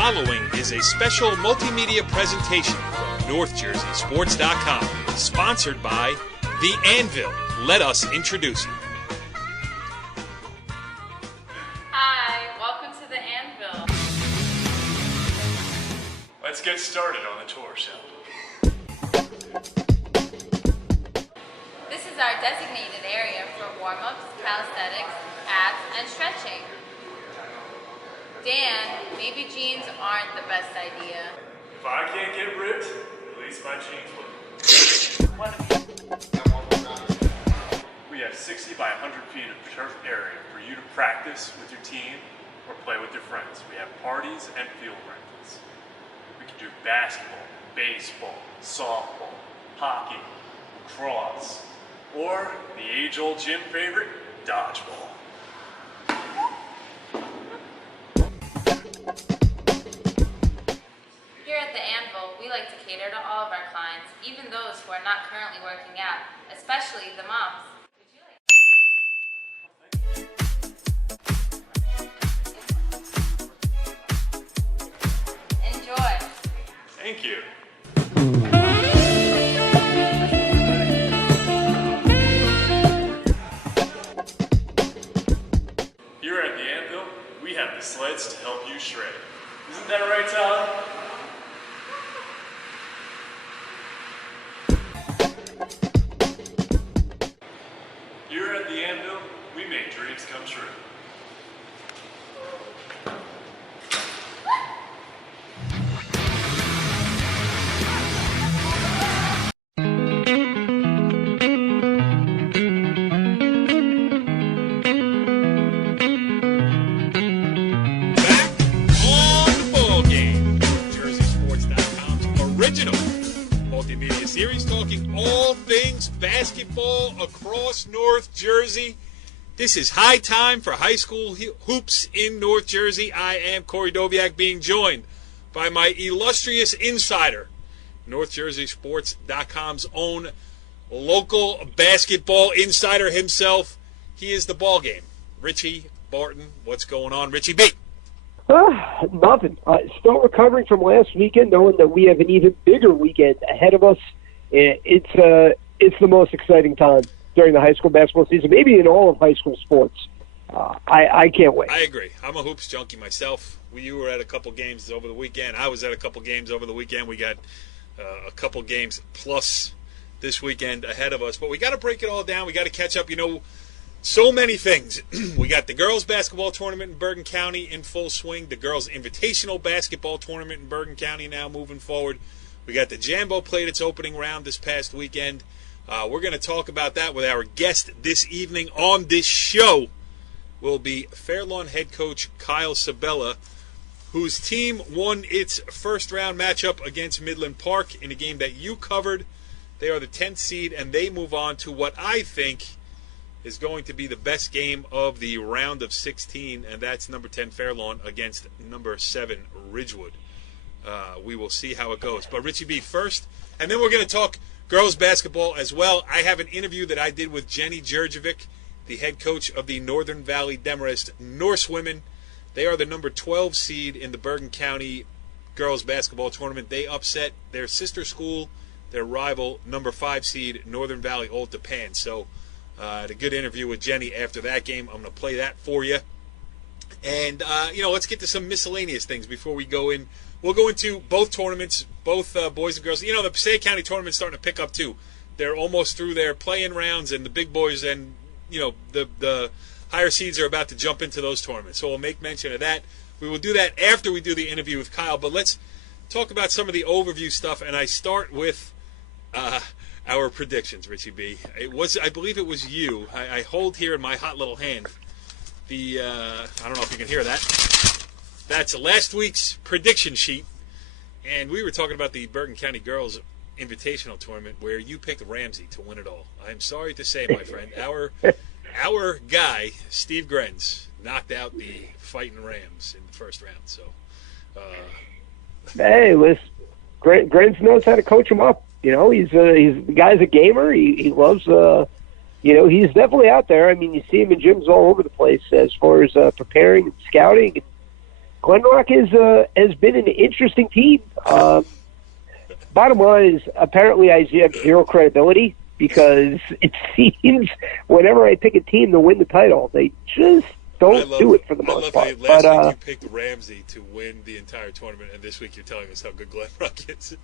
following is a special multimedia presentation from NorthJerseySports.com, sponsored by The Anvil. Let us introduce you. Hi, welcome to The Anvil. Let's get started on the tour, shall we? This is our designated area for warm-ups, calisthenics, abs, and stretching. Dan, maybe jeans aren't the best idea. If I can't get ripped, at least my jeans will. We have 60 by 100 feet of turf area for you to practice with your team or play with your friends. We have parties and field rentals. We can do basketball, baseball, softball, hockey, lacrosse, or the age-old gym favorite, dodgeball. Here at The Anvil, we like to cater to all of our clients, even those who are not currently working out, especially the moms. Enjoy. Thank you. Here at The Anvil, we have the sleds to help you shred. Isn't that right, Tyler? Here at The Anvil, we make dreams come true. Original multimedia series talking all things basketball across North Jersey. This is high time for high school hoops in North Jersey. I am Corey Doviak, being joined by my illustrious insider, NorthJerseySports.com's own local basketball insider himself. He is the Ballgame. Richie Barton, what's going on, Richie B? Nothing. Still recovering from last weekend, knowing that we have an even bigger weekend ahead of us. It's the most exciting time during the high school basketball season, maybe in all of high school sports. I can't wait. I agree. I'm a hoops junkie myself. You were at a couple games over the weekend. I was at a couple games over the weekend. We got a couple games plus this weekend ahead of us. But we got to break it all down. We got to catch up. You know, so many things. We got the girls' basketball tournament in Bergen County in full swing. The girls' invitational basketball tournament in Bergen County now moving forward. We got the Jambo Plate, its opening round this past weekend. We're going to talk about that with our guest this evening on this show. Will be Fairlawn head coach Kyle Sabella, whose team won its first-round matchup against Midland Park in a game that you covered. They are the 10th seed, and they move on to what I think is going to be the best game of the round of 16, and that's number 10 Fairlawn against number 7 Ridgewood. We will see how it goes. But Richie B first, and then we're going to talk girls basketball as well. I have an interview that I did with Jenny Djurdjevic, the head coach of the Northern Valley Demarest Norse women. They are the number 12 seed in the Bergen County girls basketball tournament. They upset their sister school, their rival, number 5 seed Northern Valley Old Japan. So had a good interview with Jenny after that game. I'm going to play that for you. And, let's get to some miscellaneous things before we go in. We'll go into both tournaments, both boys and girls. You know, the Passaic County tournament's starting to pick up, too. They're almost through their play-in rounds, and the big boys and, the higher seeds are about to jump into those tournaments. So we'll make mention of that. We will do that after we do the interview with Kyle. But let's talk about some of the overview stuff, and I start with our predictions, Richie B. I believe it was you. I hold here in my hot little hand the, I don't know if you can hear that. That's last week's prediction sheet. And we were talking about the Bergen County Girls Invitational Tournament where you picked Ramsey to win it all. I'm sorry to say, my friend, our guy, Steve Grenz, knocked out the Fighting Rams in the first round. So, hey, listen, Grenz knows how to coach him up. You know, the guy's a gamer. He loves, he's definitely out there. I mean, you see him in gyms all over the place as far as preparing and scouting. Glen Rock has been an interesting team. Bottom line is, apparently I have zero credibility because it seems whenever I pick a team to win the title, they just don't do it for the most part. I love how last week you picked Ramsey to win the entire tournament, and this week you're telling us how good Glen Rock is.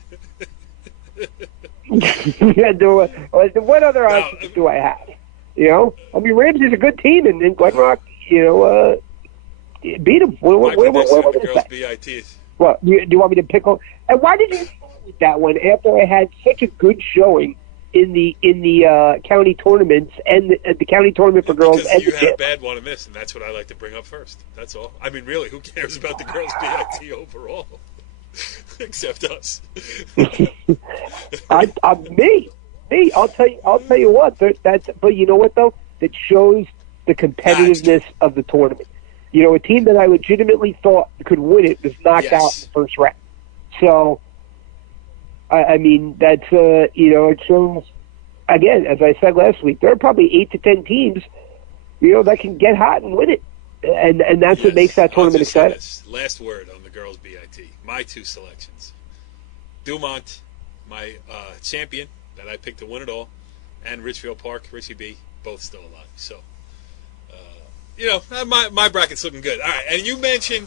What other options do I have? You know, I mean, Ramsey's a good team, and Glen Rock, beat him. What girls BIT. Well, do you want me to pick on? And why did you start with that one after I had such a good showing in the county tournaments and the county tournament for girls? Because you had a bad one in this, and that's what I like to bring up first. That's all. I mean, really, who cares about the girls BIT overall? Except us. Me. I'll tell you what. But you know what though? That shows the competitiveness of the tournament. You know, a team that I legitimately thought could win it was knocked out in the first round. So, I mean, that's it shows. Again, as I said last week, there are probably 8 to 10 teams, that can get hot and win it, and that's what makes that tournament exciting. Last word on the girls BIT. My 2 selections: Dumont, my champion that I picked to win it all, and Richfield Park, Richie B, both still alive. So, my bracket's looking good. All right, and you mentioned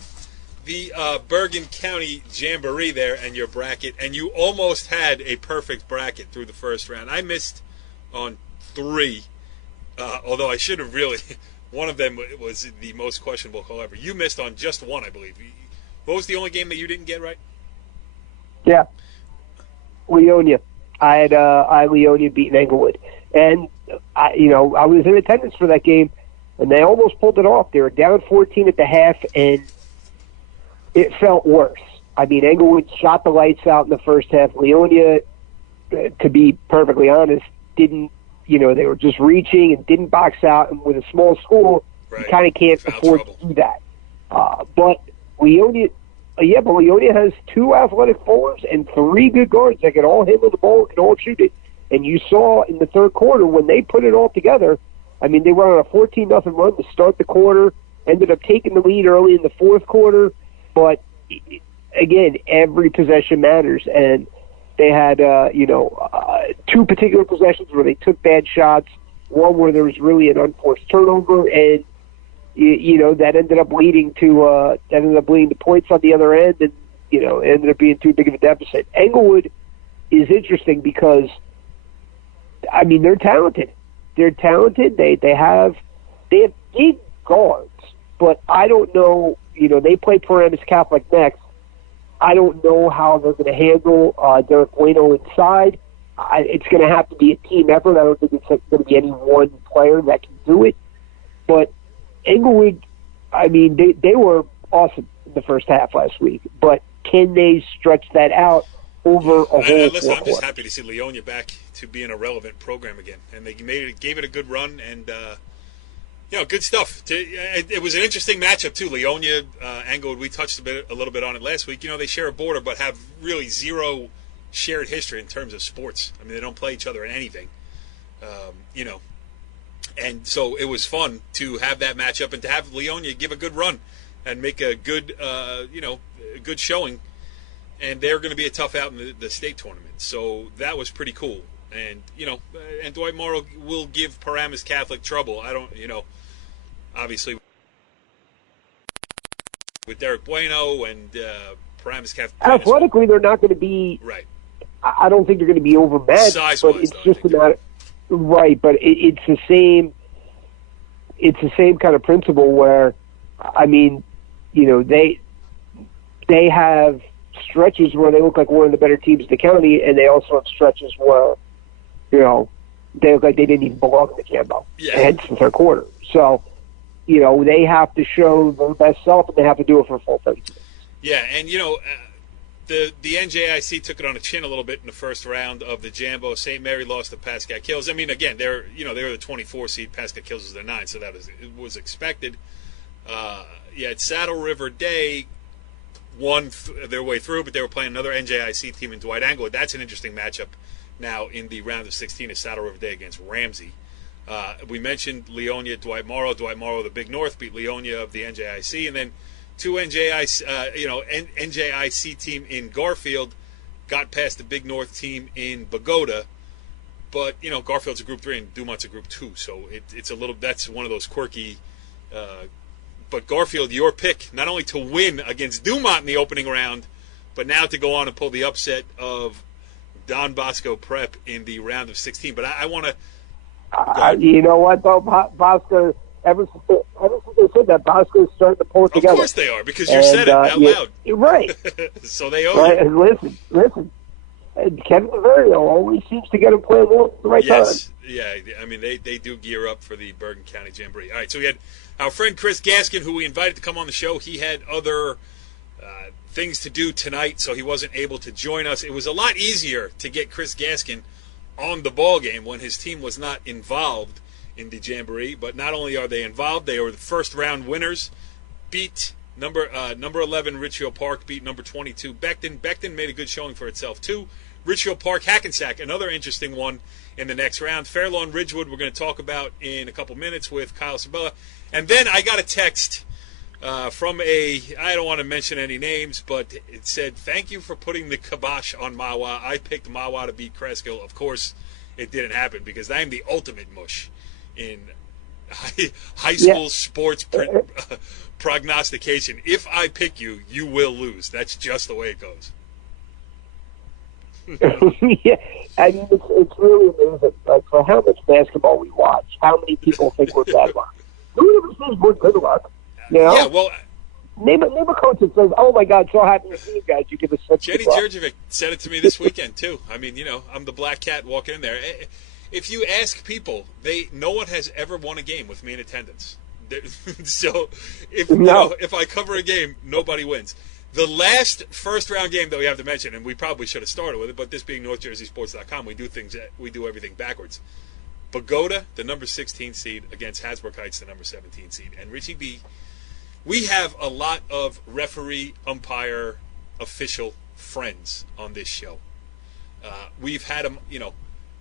the Bergen County Jamboree there and your bracket, and you almost had a perfect bracket through the first round. I missed on 3, although I should have really. One of them was the most questionable call ever. You missed on just 1, I believe. What was the only game that you didn't get right? Yeah, Leonia. I had Leonia beating Englewood, and I was in attendance for that game, and they almost pulled it off. They were down 14 at the half, and it felt worse. I mean, Englewood shot the lights out in the first half. Leonia, to be perfectly honest, didn't. They were just reaching and didn't box out, and with a small school, you kind of can't afford to do that. But Leonia has 2 athletic forwards and 3 good guards that can all handle the ball and can all shoot it. And you saw in the third quarter when they put it all together, I mean, they were on a 14-0 run to start the quarter, ended up taking the lead early in the fourth quarter. But, again, every possession matters. And they had, 2 particular possessions where they took bad shots, one where there was really an unforced turnover, and that ended up leading to points on the other end, and ended up being too big of a deficit. Englewood is interesting because, I mean, they're talented. They're talented. They have deep guards, but I don't know. They play Paramus Catholic next. I don't know how they're going to handle Derek Bueno inside. It's going to have to be a team effort. I don't think it's going to be any one player that can do it. But Englewood, I mean, they were awesome in the first half last week. But can they stretch that out over a whole Listen, I'm just happy to see Leonia back to being a relevant program again. And they gave it a good run, and good stuff. It was an interesting matchup too. Leonia, Englewood. We touched a little bit on it last week. They share a border, but have really zero shared history in terms of sports. I mean, they don't play each other in anything. And so it was fun to have that matchup and to have Leonia give a good run and make a good, good showing. And they're going to be a tough out in the state tournament. So that was pretty cool. And, and Dwight Morrow will give Paramus Catholic trouble. I don't, obviously with Derek Bueno and Paramus Catholic. Athletically, they're not going to be. Right. I don't think they're going to be overmatched. Size-wise, but it's just a matter. Right, but it's the same. It's the same kind of principle where, I mean, they have stretches where they look like one of the better teams in the county, and they also have stretches where, they look like they didn't even belong in the Cambo. Yeah. Hence the third quarter. So, they have to show their best self, and they have to do it for a full 32 minutes. Yeah, and the NJIC took it on the chin a little bit in the first round of the Jambo. St. Mary lost to Pascack Hills. I mean, again, they were the 24 seed. Pascack Hills was the 9, so it was expected. Saddle River Day won their way through, but they were playing another NJIC team in Dwight Englewood. That's an interesting matchup now in the round of 16 is Saddle River Day against Ramsey. We mentioned Leonia, Dwight Morrow. Dwight Morrow, the Big North, beat Leonia of the NJIC, and then two NJIC team in Garfield got past the Big North team in Bogota. But, Garfield's a Group 3 and Dumont's a Group 2, so it's a little, that's one of those quirky, but Garfield, your pick, not only to win against Dumont in the opening round, but now to go on and pull the upset of Don Bosco Prep in the round of 16. But I want to... you know what, though, Bosco, ever since they said that, Bosco's starting to pull it together. Of course they are, because you said it out loud. Right. So they owe you. And listen. Kevin Laverio always seems to get him playing well at the right time. Yeah, I mean, they do gear up for the Bergen County Jamboree. All right, so we had our friend Chris Gaskin, who we invited to come on the show. He had other things to do tonight, so he wasn't able to join us. It was a lot easier to get Chris Gaskin on the ball game when his team was not involved in the Jamboree. But not only are they involved, they were the first round winners. Beat number 11 Richfield Park, beat number 22 Beckton. Beckton made a good showing for itself too. Richfield Park, Hackensack, another interesting one in the next round. Fairlawn Ridgewood, we're going to talk about in a couple minutes with Kyle Sabella. And then I got a text from I don't want to mention any names, but it said, thank you for putting the kibosh on Mawa. I picked Mawa to beat Cresskill. Of course, it didn't happen because I am the ultimate mush in high school sports prognostication. If I pick you, you will lose. That's just the way it goes. Yeah, I mean, it's really amazing. Like, for how much basketball we watch, how many people think we're bad luck. Who ever says we're good luck? You know? Yeah, well, name a coach that says, "Oh my God, so happy to see you guys. You give us such Jenny good luck." Djurdjevic said it to me this weekend too. I mean, I'm the black cat walking in there. If you ask people, no one has ever won a game with me in attendance. So if I cover a game, nobody wins. The last first-round game that we have to mention, and we probably should have started with it, but this being NorthJerseySports.com, we do everything backwards. Bogota, the number 16 seed, against Hasbrook Heights, the number 17 seed. And Richie B, we have a lot of referee, umpire, official friends on this show. We've had them,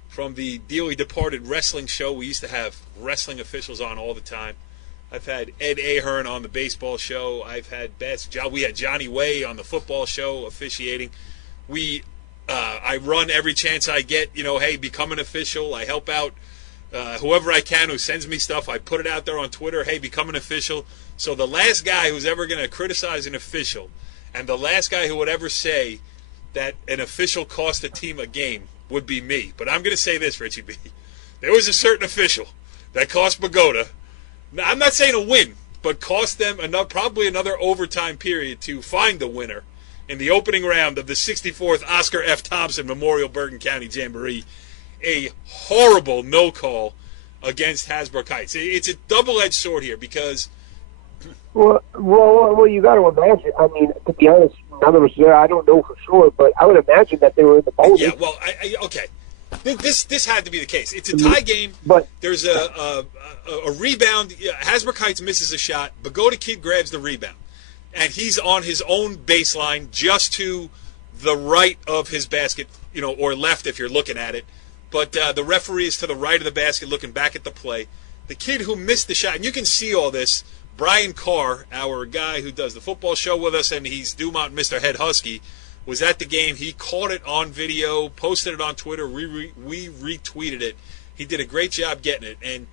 from the dearly departed wrestling show. We used to have wrestling officials on all the time. I've had Ed Ahern on the baseball show. I've had we had Johnny Way on the football show officiating. I run every chance I get. Hey, become an official. I help out whoever I can who sends me stuff. I put it out there on Twitter. Hey, become an official. So the last guy who's ever going to criticize an official, and the last guy who would ever say that an official cost a team a game would be me. But I'm going to say this, Richie B. There was a certain official that cost Bogota. Now, I'm not saying a win, but cost them probably another overtime period to find the winner in the opening round of the 64th Oscar F. Thompson Memorial Bergen County Jamboree. A horrible no call against Hasbrook Heights. It's a double-edged sword here because... Well, you got to imagine. I mean, to be honest, none of us there. I don't know for sure, but I would imagine that they were in the bonus. Yeah, well, okay. This had to be the case. It's a tie game. But there's a rebound. Hasbrook Heights misses a shot. Bogota Kid grabs the rebound, and he's on his own baseline, just to the right of his basket, or left if you're looking at it. But the referee is to the right of the basket, looking back at the play. The kid who missed the shot, and you can see all this. Brian Carr, our guy who does the football show with us, and he's Dumont Mr. Head Husky, was at the game. He caught it on video, posted it on Twitter. We retweeted it. He did a great job getting it. And,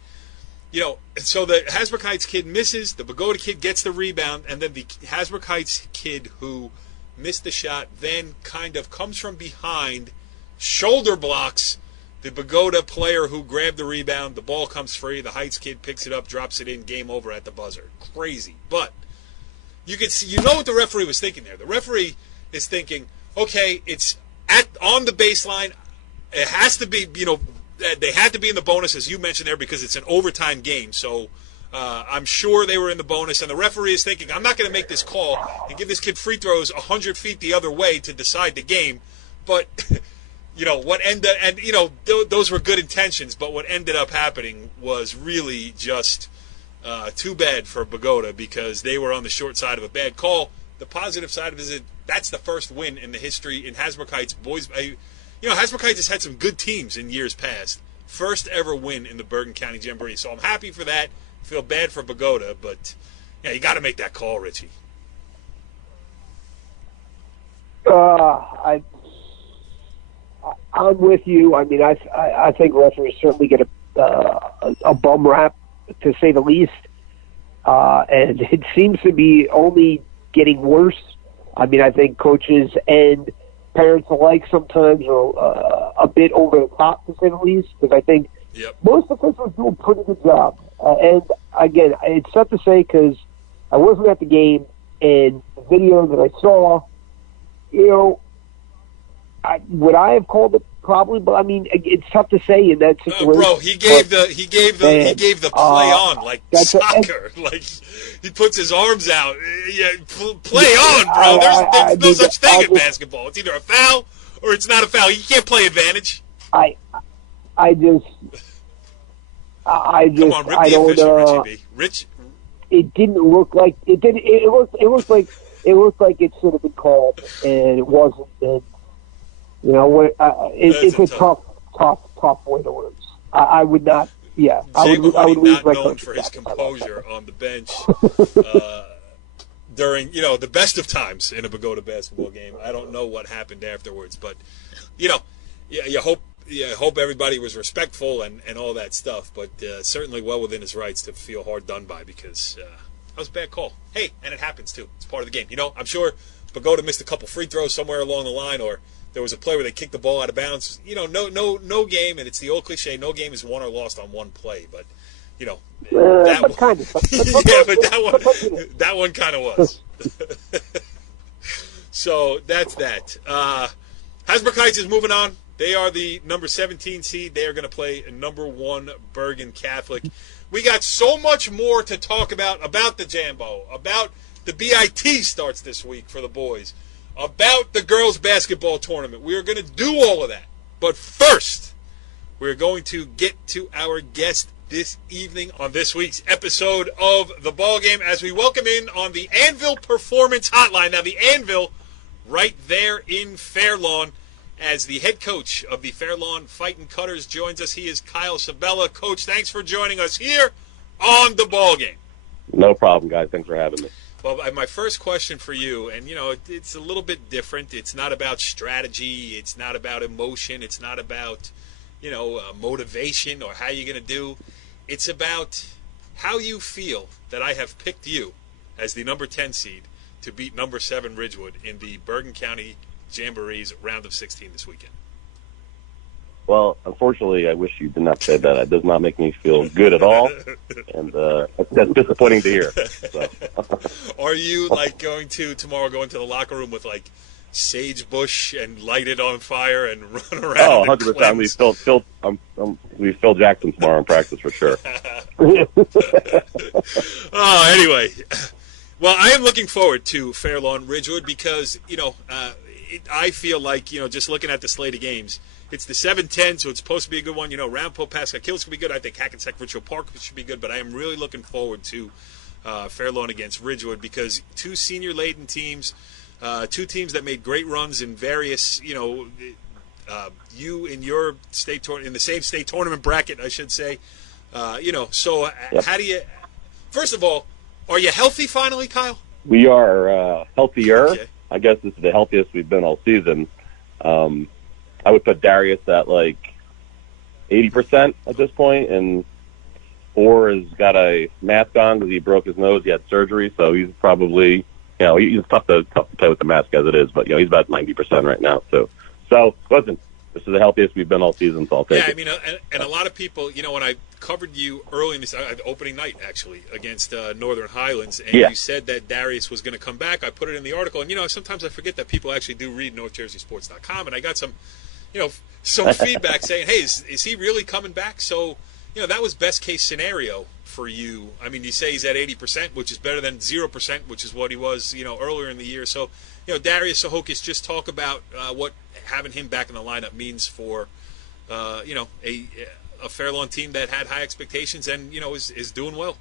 so the Hasbrook Heights kid misses. The Bogota kid gets the rebound. And then the Hasbrook Heights kid who missed the shot then kind of comes from behind, shoulder blocks the Bogota player who grabbed the rebound. The ball comes free. The Heights kid picks it up, drops it in. Game over at the buzzer. Crazy. But you can see, what the referee was thinking there. The referee is thinking, okay, it's on the baseline. It has to be, they had to be in the bonus, as you mentioned there, because it's an overtime game. So I'm sure they were in the bonus. And the referee is thinking, I'm not going to make this call and give this kid free throws 100 feet the other way to decide the game. But, what ended, and, those were good intentions. But what ended up happening was really just too bad for Bogota because they were on the short side of a bad call. The positive side of it is that's the first win in the history in Hasbrook Heights. Boys, Hasbrook Heights has had some good teams in years past. First ever win in the Bergen County Jamboree. So I'm happy for that. Feel bad for Bogota, but you got to make that call, Richie. I'm with you. I mean, I think referees certainly get a bum rap, to say the least, and it seems to be only getting worse. I mean, I think coaches and parents alike sometimes are a bit over the top, to say the least, because I think most officials do a pretty good job. And again, it's tough to say because I wasn't at the game, and the video that I saw, would I have called it? Probably, but I mean, it's tough to say in that situation. Bro, he gave the play on like soccer. Like he puts his arms out. Yeah, play on, bro. There's no such thing in basketball. It's either a foul or it's not a foul. You can't play advantage. I just Come on, rip the official, Richie B. Rich. It didn't look like it did. It looked like it should have been called, and it wasn't. And, it's a tough way to lose. I would not. Yeah, I would lose not known for his composure on the bench during the best of times in a Bogota basketball game. I don't know what happened afterwards, but you hope everybody was respectful and all that stuff. But certainly well within his rights to feel hard done by, because that was a bad call. Hey, and it happens too. It's part of the game. I'm sure Bogota missed a couple free throws somewhere along the line, or there was a play where they kicked the ball out of bounds. No game, and it's the old cliche: no game is won or lost on one play. But that one, kind of. that one kind of was. So that's that. Hasbrouckites is moving on. They are the number 17 seed. They are going to play number 1 Bergen Catholic. We got so much more to talk about the Jambo, about the BIT starts this week for the boys, about the girls' basketball tournament. We are going to do all of that. But first, we're going to get to our guest this evening on this week's episode of The Ballgame as we welcome in on the Anvil Performance Hotline. Now, the Anvil right there in Fairlawn, as the head coach of the Fairlawn Fightin' Cutters joins us. He is Kyle Sabella. Coach, thanks for joining us here on The Ballgame. No problem, guys. Thanks for having me. Well, my first question for you, and it's a little bit different. It's not about strategy. It's not about emotion. It's not about, motivation or how you're going to do. It's about how you feel that I have picked you as the number 10 seed to beat number 7 Ridgewood in the Bergen County Jamboree's round of 16 this weekend. Well, unfortunately, I wish you did not say that. It does not make me feel good at all, and that's disappointing to hear. So. Are you going to the locker room with sagebush and light it on fire and run around? Oh, 100%. We Phil Jackson tomorrow in practice for sure. Anyway, well, I am looking forward to Fairlawn Ridgewood because I feel like just looking at the slate of games. It's the 7-10, so it's supposed to be a good one. Ramapo, Pascagoula could be good. I think Hackensack Virtual Park should be good, but I am really looking forward to Fairlawn against Ridgewood because 2 senior-laden teams, 2 teams that made great runs in various, you in your state in the same state tournament bracket, I should say. So how do you? First of all, are you healthy finally, Kyle? We are healthier. Okay. I guess this is the healthiest we've been all season. I would put Darius at 80% at this point, and Orr has got a mask on because he broke his nose. He had surgery, so he's probably, he's tough to play with the mask as it is, but he's about 90% right now. So listen, this is the healthiest we've been all season, so I'll take it. Yeah, I mean, and a lot of people, when I covered you early in this opening night, actually, against Northern Highlands, and you said that Darius was going to come back. I put it in the article, and sometimes I forget that people actually do read NorthJerseySports.com, and I got some feedback saying, hey, is he really coming back? So, that was best case scenario for you. I mean, you say he's at 80%, which is better than 0%, which is what he was, earlier in the year. So, Darius Sahokis, just talk about what having him back in the lineup means for, a Fairlawn team that had high expectations and, is doing well.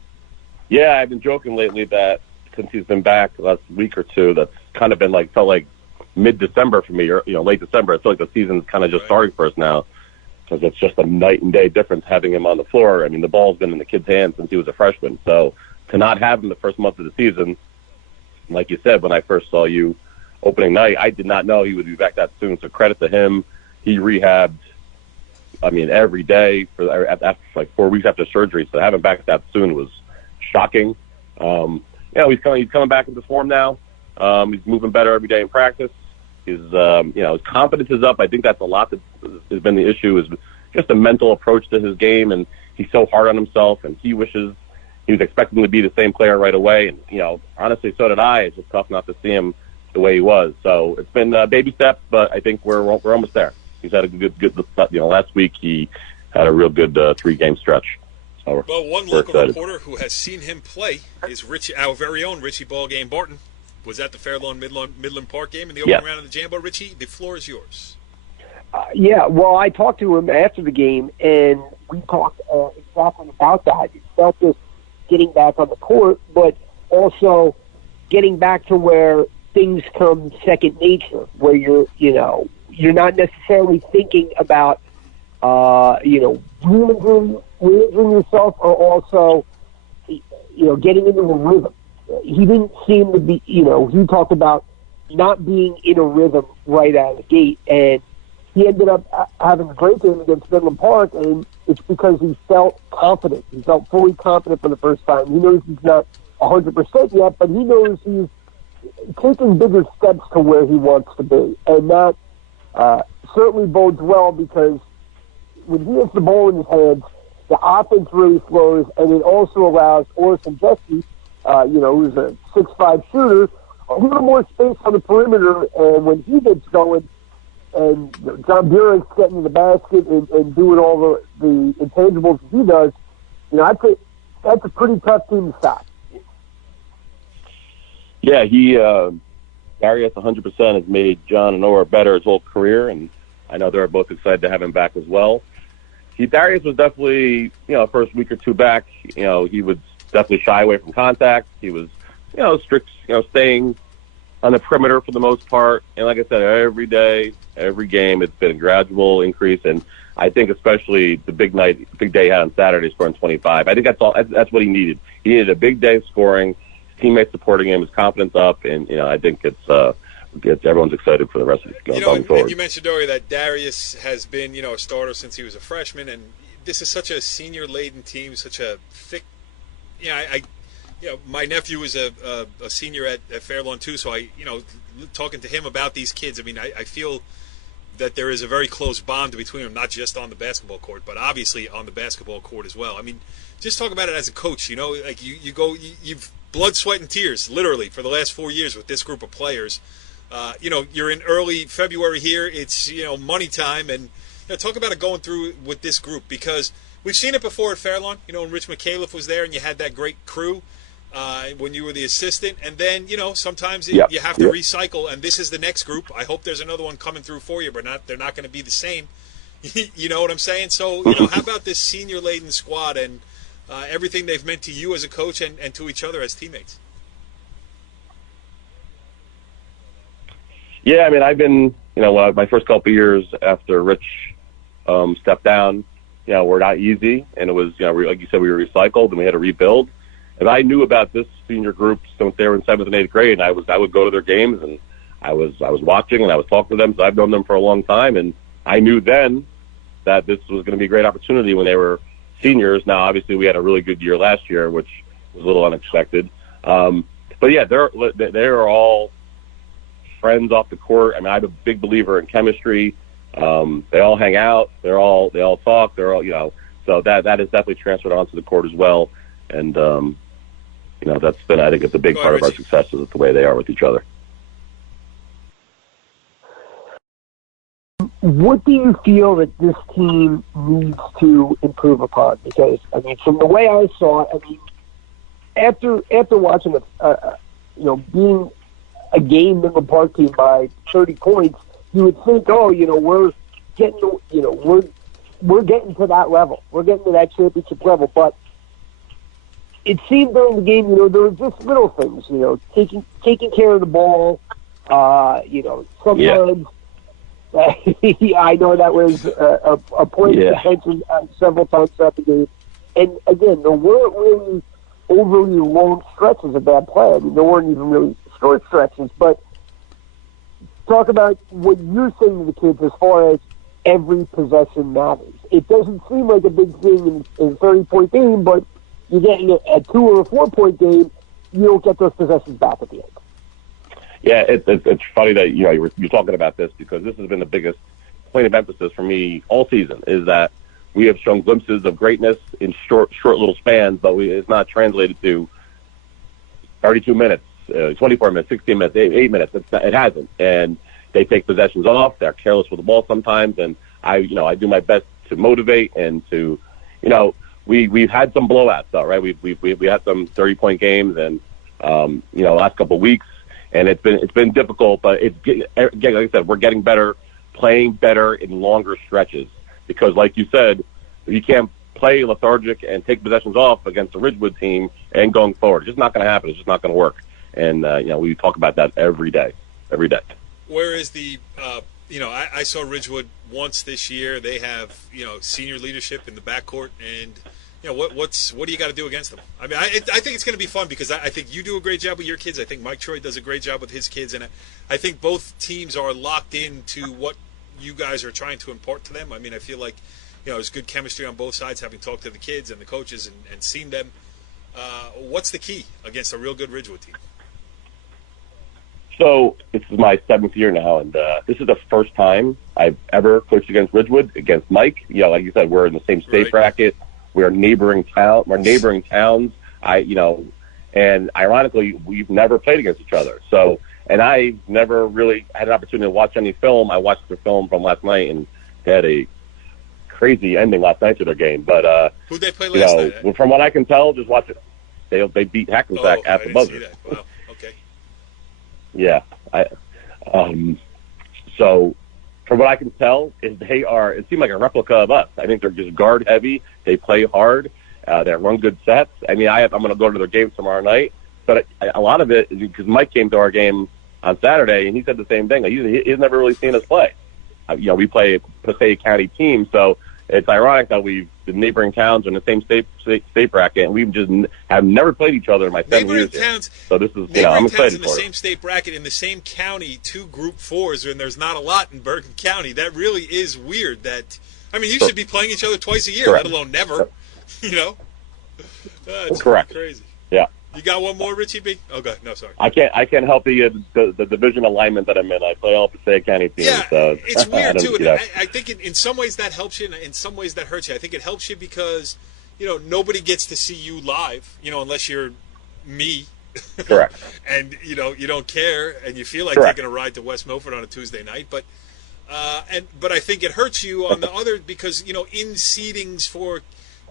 Yeah, I've been joking lately that since he's been back the last week or two, that's kind of been felt like mid-December for me, or late December. I feel like the season's kind of just starting for us now because it's just a night and day difference having him on the floor. I mean, the ball's been in the kid's hands since he was a freshman. So to not have him the first month of the season, like you said, when I first saw you opening night. I did not know he would be back that soon, so credit to him. He rehabbed, every day after like 4 weeks after surgery, so having him back that soon was shocking. He's coming back into form now. He's moving better every day in practice. His confidence is up. I think that's a lot that has been the issue, is just a mental approach to his game, and he's so hard on himself, and he wishes he was expecting to be the same player right away. And, honestly, so did I. It's just tough not to see him the way he was. So it's been baby steps, but I think we're almost there. He's had a good last week he had a real good 3-game stretch. So one local reporter who has seen him play is our very own Richie Ballgame Barton. Was at the Fairlawn Midland Park game in the opening round of the Jambo. Richie, the floor is yours. Well, I talked to him after the game, and we talked exactly about that. It's not just getting back on the court, but also getting back to where things come second nature, where you're not necessarily thinking about, re-injuring yourself, or also, getting into a rhythm. He didn't seem to be, he talked about not being in a rhythm right out of the gate, and he ended up having a great game against Midland Park, and it's because he felt confident. He felt fully confident for the first time. He knows he's not 100% yet, but he knows he's taking bigger steps to where he wants to be, and that certainly bodes well, because when he has the ball in his hands, the offense really flows, and it also allows Orson Jesky, who's a 6'5" shooter, a little more space on the perimeter, and when he gets going, and John Burek's getting to the basket and doing all the intangibles he does, that's a pretty tough team to stop. Yeah, Darius 100% has made John and Noah better his whole career, and I know they're both excited to have him back as well. Darius was definitely, first week or two back, he would definitely shy away from contact. He was, strict, staying on the perimeter for the most part. And like I said, every day, every game, it's been a gradual increase. And I think especially the big day he had on Saturday, scoring 25. I think that's what he needed. He needed a big day scoring, his teammates supporting him, his confidence up, and I think it's everyone's excited for the rest of it going forward. And you mentioned earlier that Darius has been a starter since he was a freshman, and this is such a senior-laden team, such a thick. My nephew is a senior at Fairlawn too, so talking to him about these kids, I feel that there is a very close bond between them, not just on the basketball court, but obviously on the basketball court as well. Just talk about it as a coach. You've blood, sweat, and tears, literally, for the last 4 years with this group of players. You're in early February here. It's money time, and talk about it going through with this group, because we've seen it before at Fairlawn. When Rich McCaleb was there, and you had that great crew when you were the assistant, and then sometimes you have to recycle. And this is the next group. I hope there's another one coming through for you, but they're not going to be the same. You know what I'm saying? So how about this senior-laden squad and everything they've meant to you as a coach and to each other as teammates? Yeah, I've been, my first couple of years after Rich stepped down, were not easy, and it was, like you said, we were recycled and we had to rebuild. And I knew about this senior group since they were in 7th and 8th grade, and I would go to their games, and I was watching and I was talking to them, so I've known them for a long time, and I knew then that this was going to be a great opportunity when they were seniors. Now, obviously, we had a really good year last year, which was a little unexpected. But yeah, they're all friends off the court. I'm a big believer in chemistry. They all hang out. They all talk. They're all, so that is definitely transferred onto the court as well. And, that's been, I think it's a big part of our success is the way they are with each other. What do you feel that this team needs to improve upon? Because, from the way I saw it, after watching being a game in the Park team by 30 points, you would think, we're getting to that level. We're getting to that championship level. But it seemed during the game, there were just little things, taking care of the ball, sometimes. I know that was a point of contention several times throughout the game. And again, there weren't really overly long stretches of bad play. There weren't even really short stretches, but talk about what you're saying to the kids as far as every possession matters. It doesn't seem like a big thing in a 30-point game, but you're getting a 2 or a 4-point game, you don't get those possessions back at the end. Yeah, it's funny that you're talking about this, because this has been the biggest point of emphasis for me all season, is that we have shown glimpses of greatness in short little spans, but it's not translated to 32 minutes, 24 minutes, 16 minutes, 8 minutes. It hasn't. And they take possessions off. They're careless with the ball sometimes. And I do my best to motivate and to, we've had some blowouts though, right? We had some 30-point games and, last couple of weeks, and it's been difficult, but again, like I said, we're getting better, playing better in longer stretches, because like you said, you can't play lethargic and take possessions off against a Ridgewood team and going forward. It's just not going to happen. It's just not going to work. And, we talk about that every day. Where is the, I saw Ridgewood once this year. They have, senior leadership in the backcourt, and, what do you got to do against them? I mean, I think it's going to be fun, because I think you do a great job with your kids. I think Mike Troy does a great job with his kids, and I think both teams are locked into what you guys are trying to impart to them. I mean, I feel like, there's good chemistry on both sides, having talked to the kids and the coaches and seen them. What's the key against a real good Ridgewood team? So this is my 7th year now, and this is the first time I've ever coached against Ridgewood, against Mike. Like you said, we're in the same state bracket. We're neighboring towns. And ironically, we've never played against each other. So, and I never really had an opportunity to watch any film. I watched the film from last night, and they had a crazy ending last night to their game. But who'd they play last night? From what I can tell, just watch it. They beat Hackensack at the buzzer. See that. Wow. Okay. Yeah. So from what I can tell, it seemed like a replica of us. I think they're just guard heavy. They play hard. They run good sets. I mean, I'm going to go to their game tomorrow night, but a lot of it is because Mike came to our game on Saturday, and he said the same thing. He's never really seen us play. We play a Passaic County team, so it's ironic that the neighboring towns are in the same state bracket, and we just have never played each other in my 7 years here. So this is, I'm excited in the same state bracket, in the same county, 2 Group 4s, and there's not a lot in Bergen County. That really is weird. You should be playing each other twice a year, Correct. let alone never. It's correct. Crazy. Yeah. You got one more, Richie B? Oh, God. No, sorry. I can't help the division alignment that I'm in. I play all Passaic County teams. Yeah, so it's weird too. And I think in some ways that helps you, and in some ways that hurts you. I think it helps you because nobody gets to see you live, unless you're me. Correct. And you don't care, and you feel like Correct. taking a ride to West Milford on a Tuesday night, but I think it hurts you on the other, because in seedings for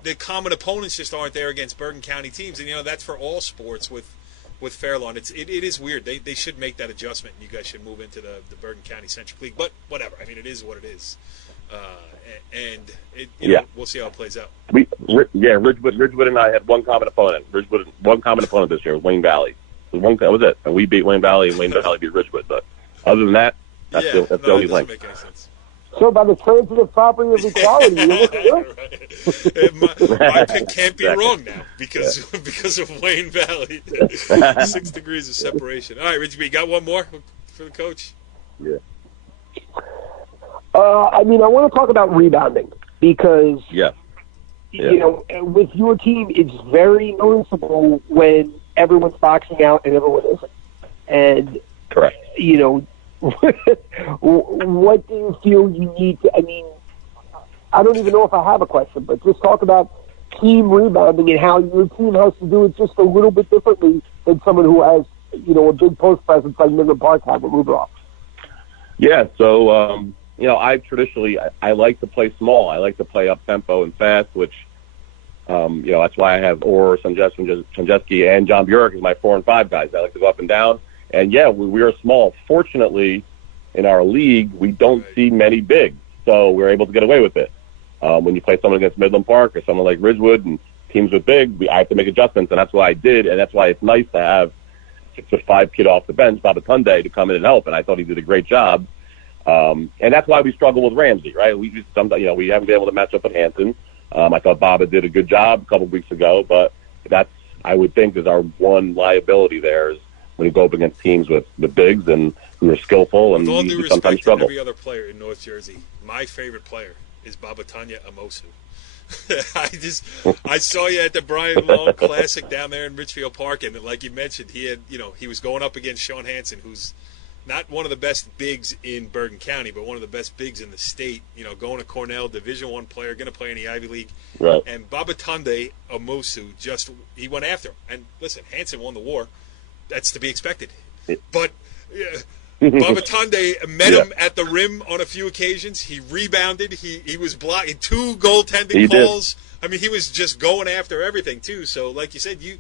the common opponents just aren't there against Bergen County teams, and that's for all sports with Fairlawn. It is weird. They should make that adjustment, and you guys should move into the Bergen County Centric League. But whatever. I mean, it is what it is, we'll see how it plays out. Ridgewood and I had one common opponent. One common opponent this year was Wayne Valley. That was it. And we beat Wayne Valley, and Wayne Valley beat Ridgewood. But other than that, that's the only link. Make any sense. So by the transitive property of equality, you're looking good. My pick can't be wrong now because of Wayne Valley. 6 degrees of separation. All right, Richie B, got one more for the coach? Yeah. I want to talk about rebounding because, with your team, it's very noticeable when everyone's boxing out and everyone isn't. And, correct. What do you feel you need to, I don't even know if I have a question, but just talk about team rebounding and how your team has to do it just a little bit differently than someone who has, a big post presence like Midland Park had with Rudolph. Yeah, so, I traditionally, I like to play small. I like to play up-tempo and fast, which, that's why I have Orr, Sanjeski, and John Burek as my 4 and 5 guys. I like to go up and down. And, we are small. Fortunately, in our league, we don't see many bigs, so we're able to get away with it. When you play someone against Midland Park or someone like Ridgewood and teams with big, I have to make adjustments, and that's what I did, and that's why it's nice to have 6'5" kid off the bench, Baba Tunde, to come in and help, and I thought he did a great job. And that's why we struggle with Ramsey, right? We haven't been able to match up with Hanson. I thought Baba did a good job a couple weeks ago, but that's, I would think, is our one liability there is when you go up against teams with the bigs and who are skillful and with all you due sometimes respect to struggle. every other player in North Jersey, my favorite player is Babatanya Amosu. I saw you at the Brian Long Classic down there in Richfield Park, and like you mentioned, he was going up against Sean Hansen, who's not one of the best bigs in Bergen County, but one of the best bigs in the state. Going to Cornell, Division I player, going to play in the Ivy League. Right. And Babatunde Amosu he went after him. And listen, Hansen won the war. That's to be expected. But Babatunde met him at the rim on a few occasions. He rebounded. He was blocking 2 goaltending calls. I mean, he was just going after everything too. So, like you said, you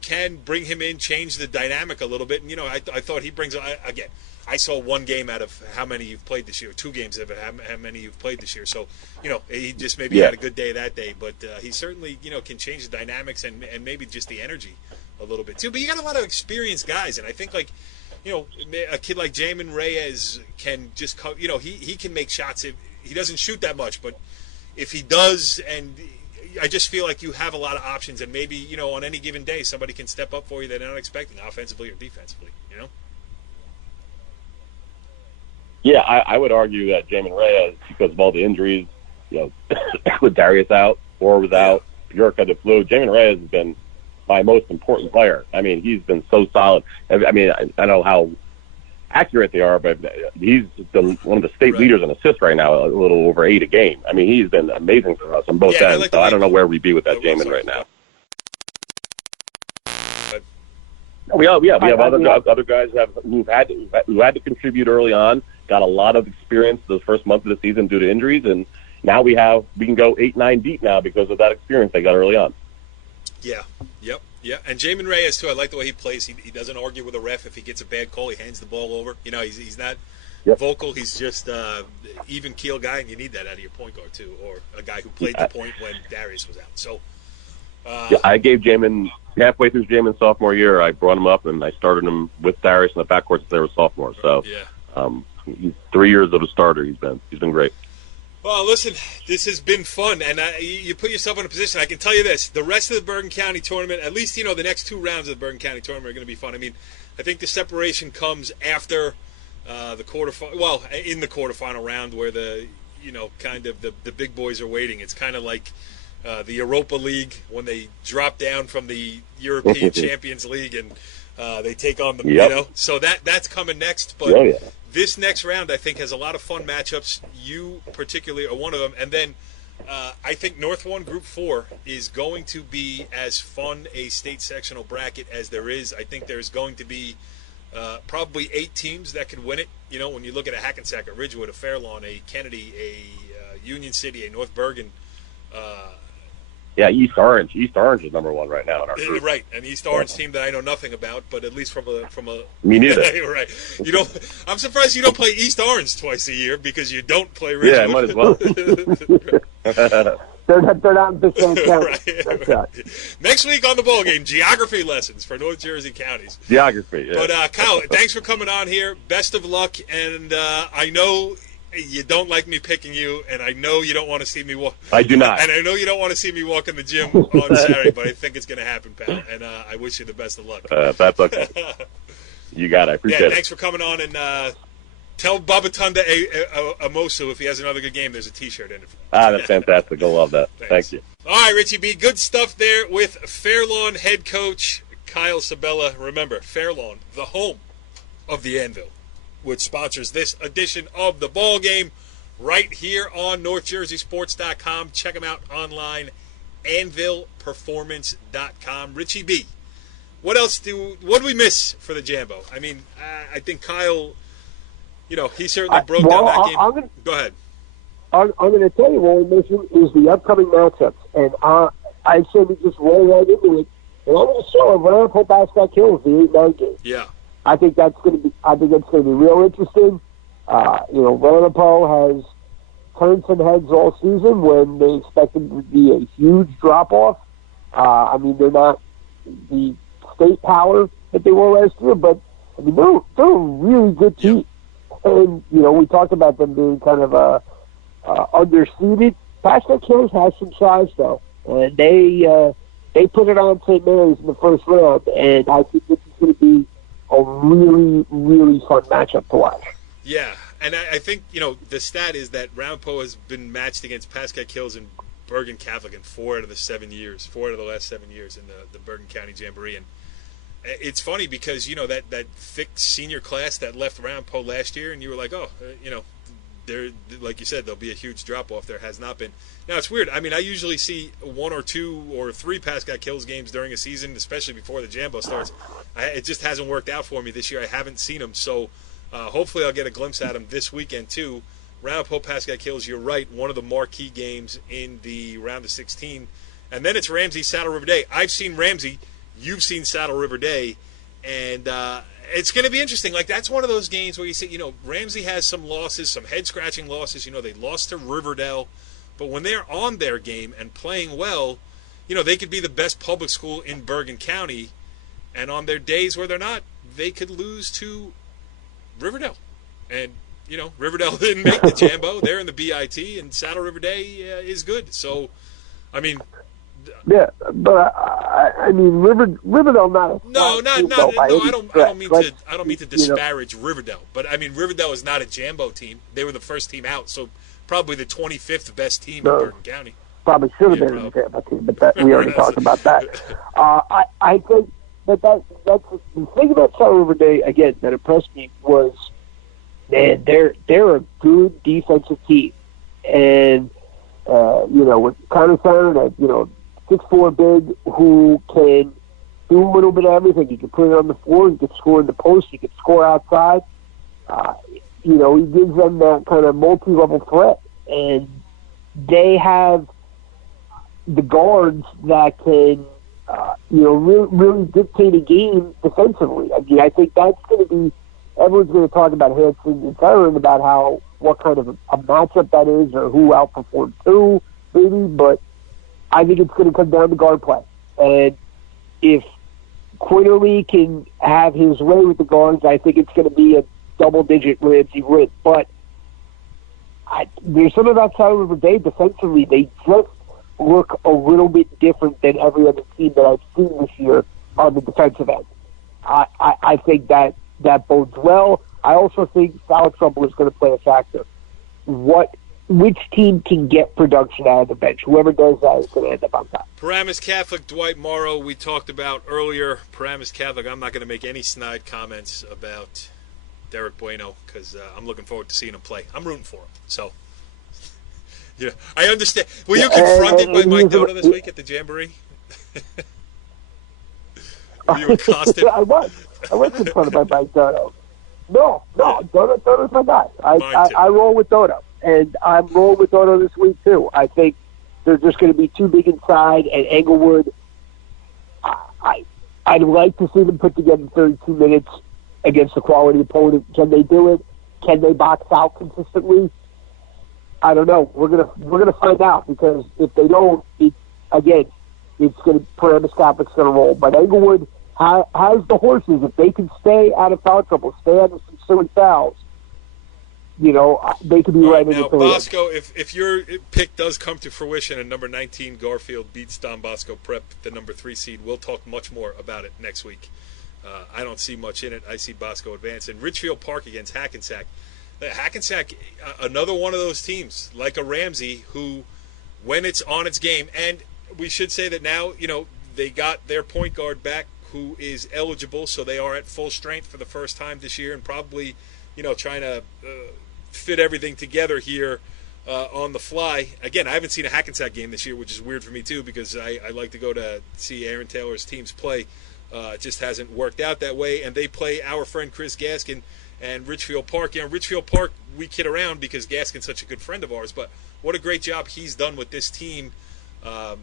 can bring him in, change the dynamic a little bit. And I thought he brings again. I saw 1 game out of how many you've played this year, 2 games out of how many you've played this year. So, he just maybe had a good day that day, but he certainly can change the dynamics and maybe just the energy a little bit too. But you got a lot of experienced guys, and I think a kid like Jamin Reyes can just he can make shots. He doesn't shoot that much, but if he does, and I just feel like you have a lot of options, and maybe on any given day somebody can step up for you that they're not expecting, offensively or defensively. Yeah, I would argue that Jamin Reyes, because of all the injuries, with Darius out, Orr was out, Bjork had the flu. Jamin Reyes has been my most important player. I mean, he's been so solid. I mean, I know how accurate they are, but he's one of the state leaders in assists right now, a little over 8 a game. I mean, he's been amazing for us on both ends. So I don't know where we'd be with that Jamin right now. We have other guys who've had to contribute early on, got a lot of experience the first month of the season due to injuries, and now we can go 8-9 deep now because of that experience they got early on. Yeah, yeah. And Jamin Reyes too. I like the way he plays. He doesn't argue with a ref if he gets a bad call. He hands the ball over. He's not vocal. He's just even keel guy, and you need that out of your point guard too, or a guy who played the point when Darius was out. So. I gave Jamin, halfway through Jamin's sophomore year, I brought him up and I started him with Darius in the backcourt since they were sophomores. So, he's 3 years of a starter. He's been great. Well, listen, this has been fun, and you put yourself in a position. I can tell you this: the rest of the Bergen County tournament, at least the next 2 rounds of the Bergen County tournament, are going to be fun. I mean, I think the separation comes after the quarterfinal. Well, in the quarterfinal round, where the big boys are waiting. It's kind of like. The Europa League when they drop down from the European Champions League and they take on the so that's coming next. But this next round I think has a lot of fun matchups. You particularly are one of them, and then I think North 1 Group 4 is going to be as fun a state sectional bracket as there is. I think there's going to be probably 8 teams that could win it. When you look at a Hackensack, a Ridgewood, a Fairlawn, a Kennedy, a Union City, a North Bergen. Yeah, East Orange. East Orange is number 1 right now in our group. Right, an East Orange team that I know nothing about, but at least from a. Me neither. Right. I'm surprised you don't play East Orange twice a year because you don't play Ridgewood. Yeah, I might as well. They're not in the same county. Right. Next week on the Ballgame, geography lessons for North Jersey counties. Geography. Yeah. But Kyle, thanks for coming on here. Best of luck, and I know. You don't like me picking you, and I know you don't want to see me walk. I do not. And I know you don't want to see me walk in the gym on Saturday, but I think it's going to happen, pal. And I wish you the best of luck. That's okay. You got it. I appreciate it. Thanks for coming on, and tell Babatunde Amosu if he has another good game, there's a T-shirt in it. That's fantastic. I love that. Thank you. All right, Richie B. Good stuff there with Fairlawn head coach Kyle Sabella. Remember, Fairlawn, the home of the Anvil, which sponsors this edition of the Ball Game right here on NorthJerseySports.com. Check them out online, AnvilPerformance.com. Richie B, what do we miss for the Jambo? I mean, I think Kyle, he certainly broke down that game. Go ahead. I'm going to tell you what we're missing is the upcoming matchups, and I say we just roll right into it. And I'm going to show Ramapo Basketball Kills the 8-9 game. Yeah. I think that's going to be real interesting. Ramapo has turned some heads all season when they expected to be a huge drop-off. I mean, they're not the state power that they were last year, but I mean, they're a really good team. And, we talked about them being kind of underseeded. Pascal Kills has some size, though. And they put it on St. Mary's in the first round, and I think this is going to be a really, really fun matchup to watch. Yeah, and I think, the stat is that Ramapo has been matched against Pascack Hills and Bergen Catholic in 4 out of the last 7 years in the Bergen County Jamboree. And it's funny because, that thick senior class that left Ramapo last year, and you were like, there, like you said, there'll be a huge drop-off. There has not been. Now, it's weird. I mean, I usually see 1 or 2 or 3 Pascack Hills games during a season, especially before the Jambo starts. It just hasn't worked out for me this year. I haven't seen them, so hopefully I'll get a glimpse at them this weekend, too. Ramapo, Pascack Hills, you're right, one of the marquee games in the round of 16. And then it's Ramsey, Saddle River Day. I've seen Ramsey. You've seen Saddle River Day. And it's going to be interesting. Like, that's one of those games where you see, Ramsey has some losses, some head-scratching losses. They lost to Riverdale. But when they're on their game and playing well, they could be the best public school in Bergen County. And on their days where they're not, they could lose to Riverdale. And, Riverdale didn't make the Jambo. They're in the BIT, and Saddle River Day is good. So, I mean... Yeah, but I mean, Riverdale not. No, I don't mean to disparage Riverdale, but I mean Riverdale is not a Jambo team. They were the first team out, so probably the 25th best team in Bergen County. Probably should have been a Jambo team, but we already talked about that. I think that's the thing about Saddle River Day again that impressed me was, man, they're a good defensive team, and with Connor Fowler, 6'4" big who can do a little bit of everything. He can put it on the floor. He can score in the post. He can score outside. He gives them that kind of multi-level threat. And they have the guards that can, really dictate a game defensively. I mean, I think that's going to be, everyone's going to talk about Hanson and Tyron about what kind of a matchup that is or who outperforms who, maybe, but I think it's going to come down to guard play. And if Quinterly can have his way with the guards, I think it's going to be a double-digit Ramsey win. But there's something about Saddle River Day defensively. They just look a little bit different than every other team that I've seen this year on the defensive end. I think that bodes well. I also think foul trouble is going to play a factor. Which team can get production out of the bench? Whoever does that is going to end up on top. Paramus Catholic, Dwight Morrow, we talked about earlier. Paramus Catholic, I'm not going to make any snide comments about Derek Bueno because I'm looking forward to seeing him play. I'm rooting for him. So, I understand. Were you confronted by Mike Doda this week at the Jamboree? Were you accosted? I was confronted by Mike Doda. No, Doda's my guy. I roll with Doda. And I'm rolling with Dodo this week, too. I think they're just going to be too big inside, and Englewood, I'd like to see them put together 32 minutes against a quality opponent. Can they do it? Can they box out consistently? I don't know. We're gonna find out, because if they don't, it's going to Paramus Catholic's going to roll. But Englewood has the horses. If they can stay out of foul trouble, stay out of some silly fouls, they could be right in the tournament. Now, Bosco, if your pick does come to fruition and number 19 Garfield beats Don Bosco Prep, the number 3 seed, we'll talk much more about it next week. I don't see much in it. I see Bosco advance. And Richfield Park against Hackensack. Hackensack, another one of those teams, like a Ramsey, who, when it's on its game, and we should say that now, they got their point guard back who is eligible, so they are at full strength for the first time this year and probably, trying to fit everything together here on the fly. Again, I haven't seen a Hackensack game this year, which is weird for me too, because I like to go to see Aaron Taylor's teams play. It just hasn't worked out that way, and they play our friend Chris Gaskin and Richfield Park. Richfield Park, we kid around because Gaskin's such a good friend of ours, but what a great job he's done with this team. An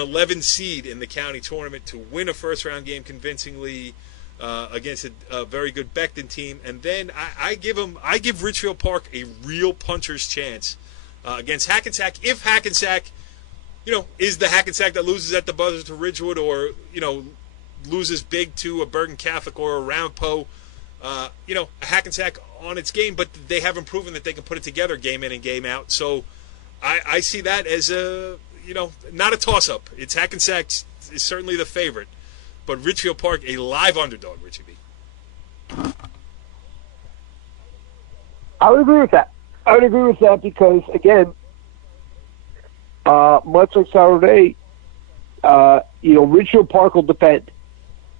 11 seed in the county tournament to win a first-round game convincingly, against a very good Beckton team, and then I give Richfield Park a real puncher's chance against Hackensack. If Hackensack, is the Hackensack that loses at the buzzer to Ridgewood, or loses big to a Bergen Catholic or a Ramapo, a Hackensack on its game, but they haven't proven that they can put it together game in and game out. So I see that as a not a toss-up. It's Hackensack is certainly the favorite. but Richfield Park a live underdog, Richie B. I would agree with that. I would agree with that because, again, much like Saturday, Richfield Park will defend.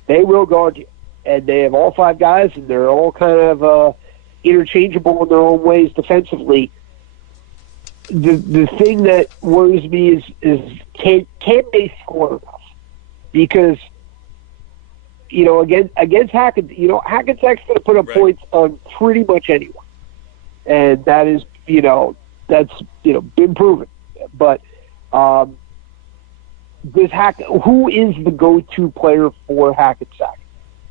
They will guard you. And they have all 5 guys, and they're all kind of interchangeable in their own ways defensively. The thing that worries me is can they score enough? Because, against Hackensack's going to put up points on pretty much anyone. And that is, that's been proven. But who is the go-to player for Hackensack?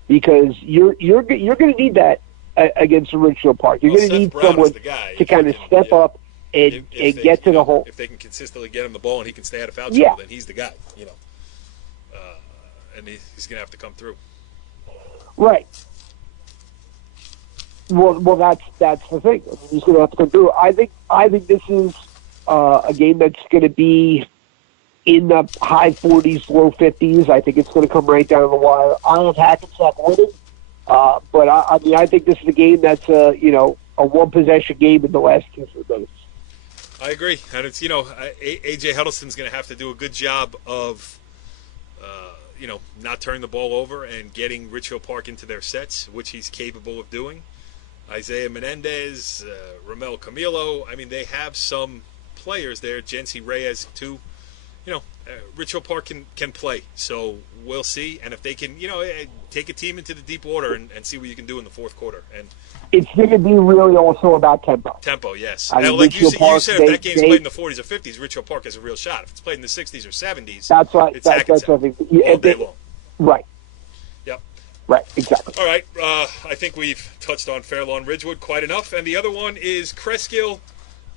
Because you're going to need that against Richfield Park. You're going to need someone to kind of step up and get to the hole. If they can consistently get him the ball and he can stay out of foul trouble, then he's the guy. And he's going to have to come through. Right. Well, that's the thing. He's going to have to come through. I think this is a game that's going to be in the high 40s, low 50s. I think it's going to come right down the wire. I have Hackensack winning, but I think this is a game that's a one-possession game in the last 2 minutes. I agree, and it's A.J. Huddleston's going to have to do a good job of not turning the ball over and getting Richfield Park into their sets, which he's capable of doing. Isaiah Menendez, Ramel Camilo. I mean, they have some players there. Jency Reyes too. Richfield Park can play, so we'll see. And if they can, take a team into the deep water and see what you can do in the fourth quarter. And it's going to be really also about tempo. Tempo, yes. I mean, like you Park, said, if that game's played in the 40s or 50s, Richfield Park has a real shot. If it's played in the 60s or 70s, that's right. It's Hackensack all day long. Right. Yep. Right, exactly. All right, I think we've touched on Fairlawn Ridgewood quite enough. And the other one is Cresskill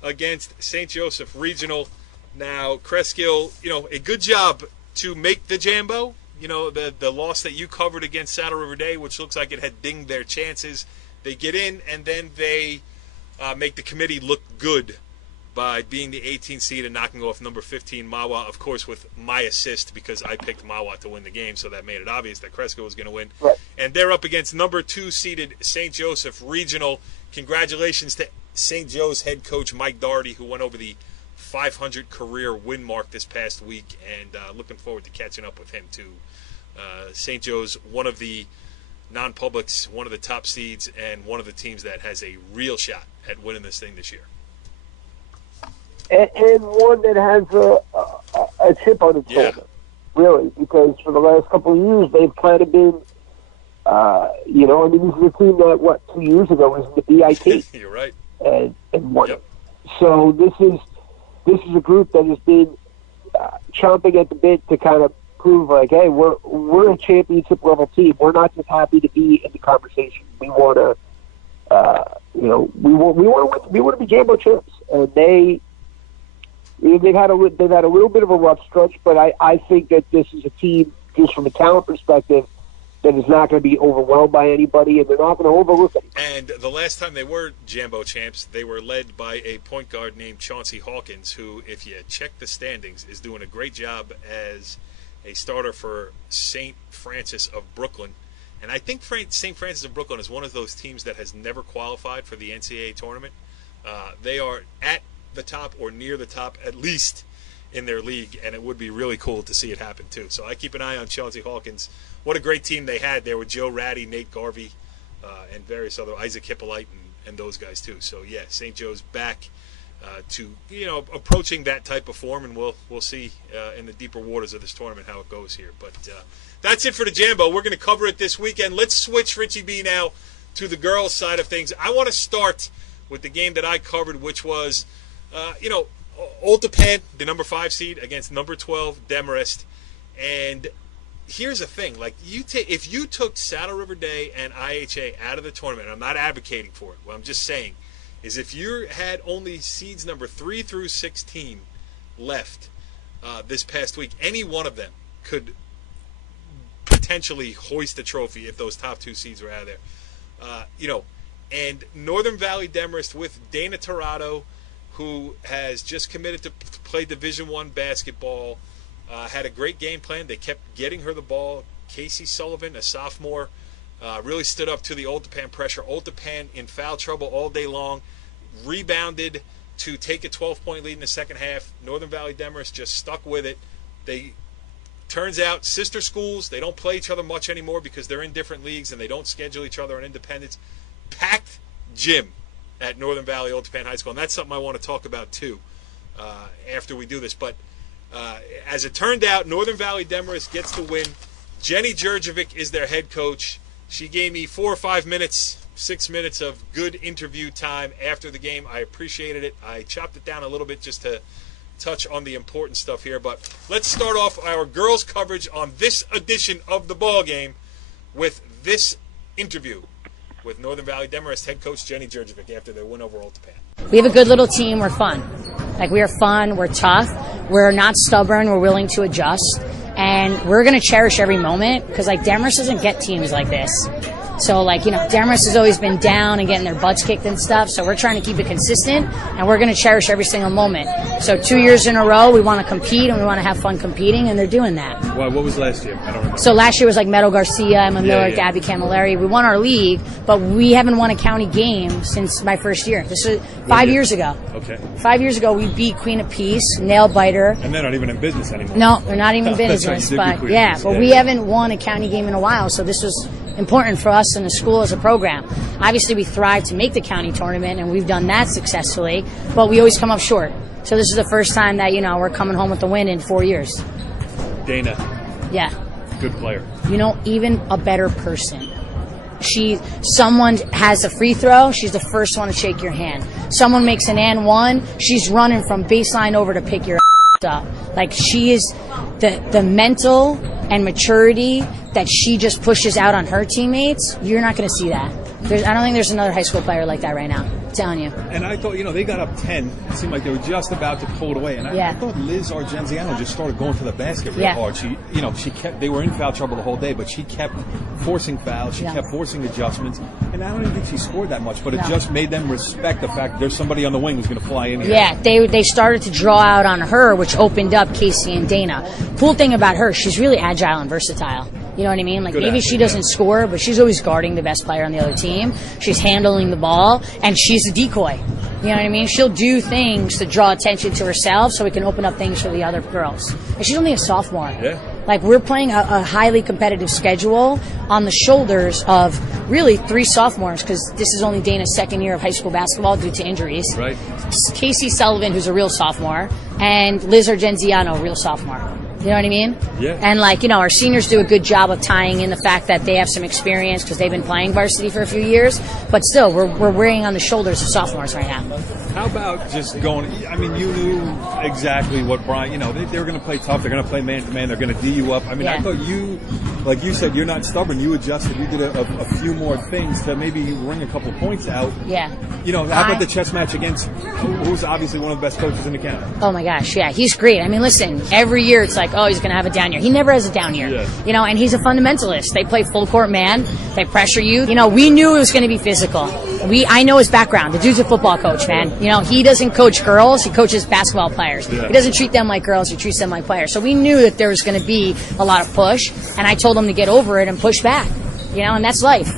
against St. Joseph Regional. Now, Cresskill, a good job to make the Jambo. The loss that you covered against Saddle River Day, which looks like it had dinged their chances. They get in, and then they make the committee look good by being the 18th seed and knocking off number 15 Mawa, of course, with my assist because I picked Mawa to win the game, so that made it obvious that Cresskill was going to win. Right. And they're up against number 2 seeded St. Joseph Regional. Congratulations to St. Joe's head coach Mike Doherty, who went over the 500 career win mark this past week, and looking forward to catching up with him too. St. Joe's, one of the non-publics, one of the top seeds, and one of the teams that has a real shot at winning this thing this year. And one that has a chip on its shoulder, really, because for the last couple of years they've kind of been, this is a team that 2 years ago was in the BIT. You're right. And won it. So this is a group that has been chomping at the bit to kind of prove like, hey, we're a championship level team. We're not just happy to be in the conversation. We want to, we want to be Jambo champs, and they've had a little bit of a rough stretch, but I think that this is a team, just from a talent perspective, that is not going to be overwhelmed by anybody, and they're not going to overlook it. And the last time they were Jambo champs, they were led by a point guard named Chauncey Hawkins, who, if you check the standings, is doing a great job as a starter for St. Francis of Brooklyn. And I think St. Francis of Brooklyn is one of those teams that has never qualified for the NCAA tournament. They are at the top or near the top, at least in their league, and it would be really cool to see it happen too. So I keep an eye on Chauncey Hawkins. What a great team they had there with Joe Ratty, Nate Garvey, and various other, Isaac Hippolyte, and those guys too. So yeah, St. Joe's back to approaching that type of form, and we'll see in the deeper waters of this tournament how it goes here. But that's it for the Jambo. We're going to cover it this weekend. Let's switch, Richie B, now to the girls' side of things. I want to start with the game that I covered, which was Old Japan, the number 5 seed, against number 12 Demarest. And here's the thing: if you took Saddle River Day and IHA out of the tournament, and I'm not advocating for it. What I'm just saying is, if you had only seeds number 3 through 16 left this past week, any one of them could potentially hoist the trophy if those top 2 seeds were out of there. And Northern Valley Demarest with Dana Torado, who has just committed to play Division I basketball, had a great game plan. They kept getting her the ball, Casey Sullivan, a sophomore, really stood up to the Old Japan pressure. Old Japan in foul trouble all day long, rebounded to take a 12-point lead in the second half. Northern Valley Demarest just stuck with it. Turns out, sister schools, they don't play each other much anymore because they're in different leagues and they don't schedule each other on independence. Packed gym at Northern Valley Old Japan High School, and that's something I want to talk about too after we do this. But as it turned out, Northern Valley Demarest gets the win. Jenny Jurjevic is their head coach. She gave me 4 or 5 minutes, 6 minutes of good interview time after the game. I appreciated it. I chopped it down a little bit just to touch on the important stuff here. But let's start off our girls' coverage on this edition of the ball game with this interview with Northern Valley Demarest head coach Jenny Jurjevic after their win over Old Japan. We have a good little team. We're fun. Like, we are fun. We're tough. We're not stubborn. We're willing to adjust. And we're going to cherish every moment because, like, Demarest doesn't get teams like this. So, like, you know, Demarest has always been down and getting their butts kicked and stuff. So we're trying to keep it consistent, and we're going to cherish every single moment. So 2 years in a row, we want to compete, and we want to have fun competing, and they're doing that. Well, what was last year? I don't remember. So last year was like Meadow Garcia, Emma Miller, Gabby Camilleri. We won our league, but we haven't won a county game since my first year. This was 5 years ago. Okay. 5 years ago, we beat Queen of Peace, Nail Biter. And they're not even in business anymore. No, they're not even in That's right, business. you did beat But Queen yeah, of Peace. but we haven't won a county game in a while, so this was important for us in the school as a program. Obviously, we thrive to make the county tournament, and we've done that successfully, but we always come up short. So this is the first time that, you know, we're coming home with the win in 4 years. Dana. Yeah. Good player. You know, even a better person. Someone has a free throw, she's the first one to shake your hand. Someone makes an and one, she's running from baseline over to pick your up. Like, she is the mental and maturity that she just pushes out on her teammates. You're not going to see that. I don't think there's another high school player like that right now. I'm telling you. And I thought, you know, they got up 10. It seemed like they were just about to pull it away. And I thought Liz Argenziano just started going to the basket real hard. They were in foul trouble the whole day, but she kept forcing fouls. She kept forcing adjustments. And I don't even think she scored that much, but it just made them respect the fact there's somebody on the wing who's going to fly in here. Yeah, they started to draw out on her, which opened up Casey and Dana. Cool thing about her, she's really agile and versatile. You know what I mean? Like, maybe she doesn't score, but she's always guarding the best player on the other team. She's handling the ball, and she's a decoy. You know what I mean? She'll do things to draw attention to herself so we can open up things for the other girls. And she's only a sophomore. Yeah. Like, we're playing a highly competitive schedule on the shoulders of really 3 sophomores, because this is only Dana's second year of high school basketball due to injuries. Right. Casey Sullivan, who's a real sophomore, and Liz Argenziano, a real sophomore. You know what I mean? Yeah. And, like, you know, our seniors do a good job of tying in the fact that they have some experience because they've been playing varsity for a few years. But still, we're wearing on the shoulders of sophomores right now. How about just going, I mean, you knew exactly what Brian, you know, they were going to play tough. They're going to play man-to-man. They're going to D you up. I mean, I thought you, like you said, you're not stubborn. You adjusted. You did a few more things to maybe ring a couple points out. Yeah. You know, how about the chess match against who's obviously one of the best coaches in the county? Oh, my gosh, yeah. He's great. I mean, listen, every year it's like, oh, he's going to have a down year. He never has a down year. Yeah. You know, and he's a fundamentalist. They play full court man. They pressure you. You know, we knew it was going to be physical. I know his background. The dude's a football coach, man. You know, he doesn't coach girls. He coaches basketball players. Yeah. He doesn't treat them like girls. He treats them like players. So we knew that there was going to be a lot of push, and I told him to get over it and push back. You know, and that's life.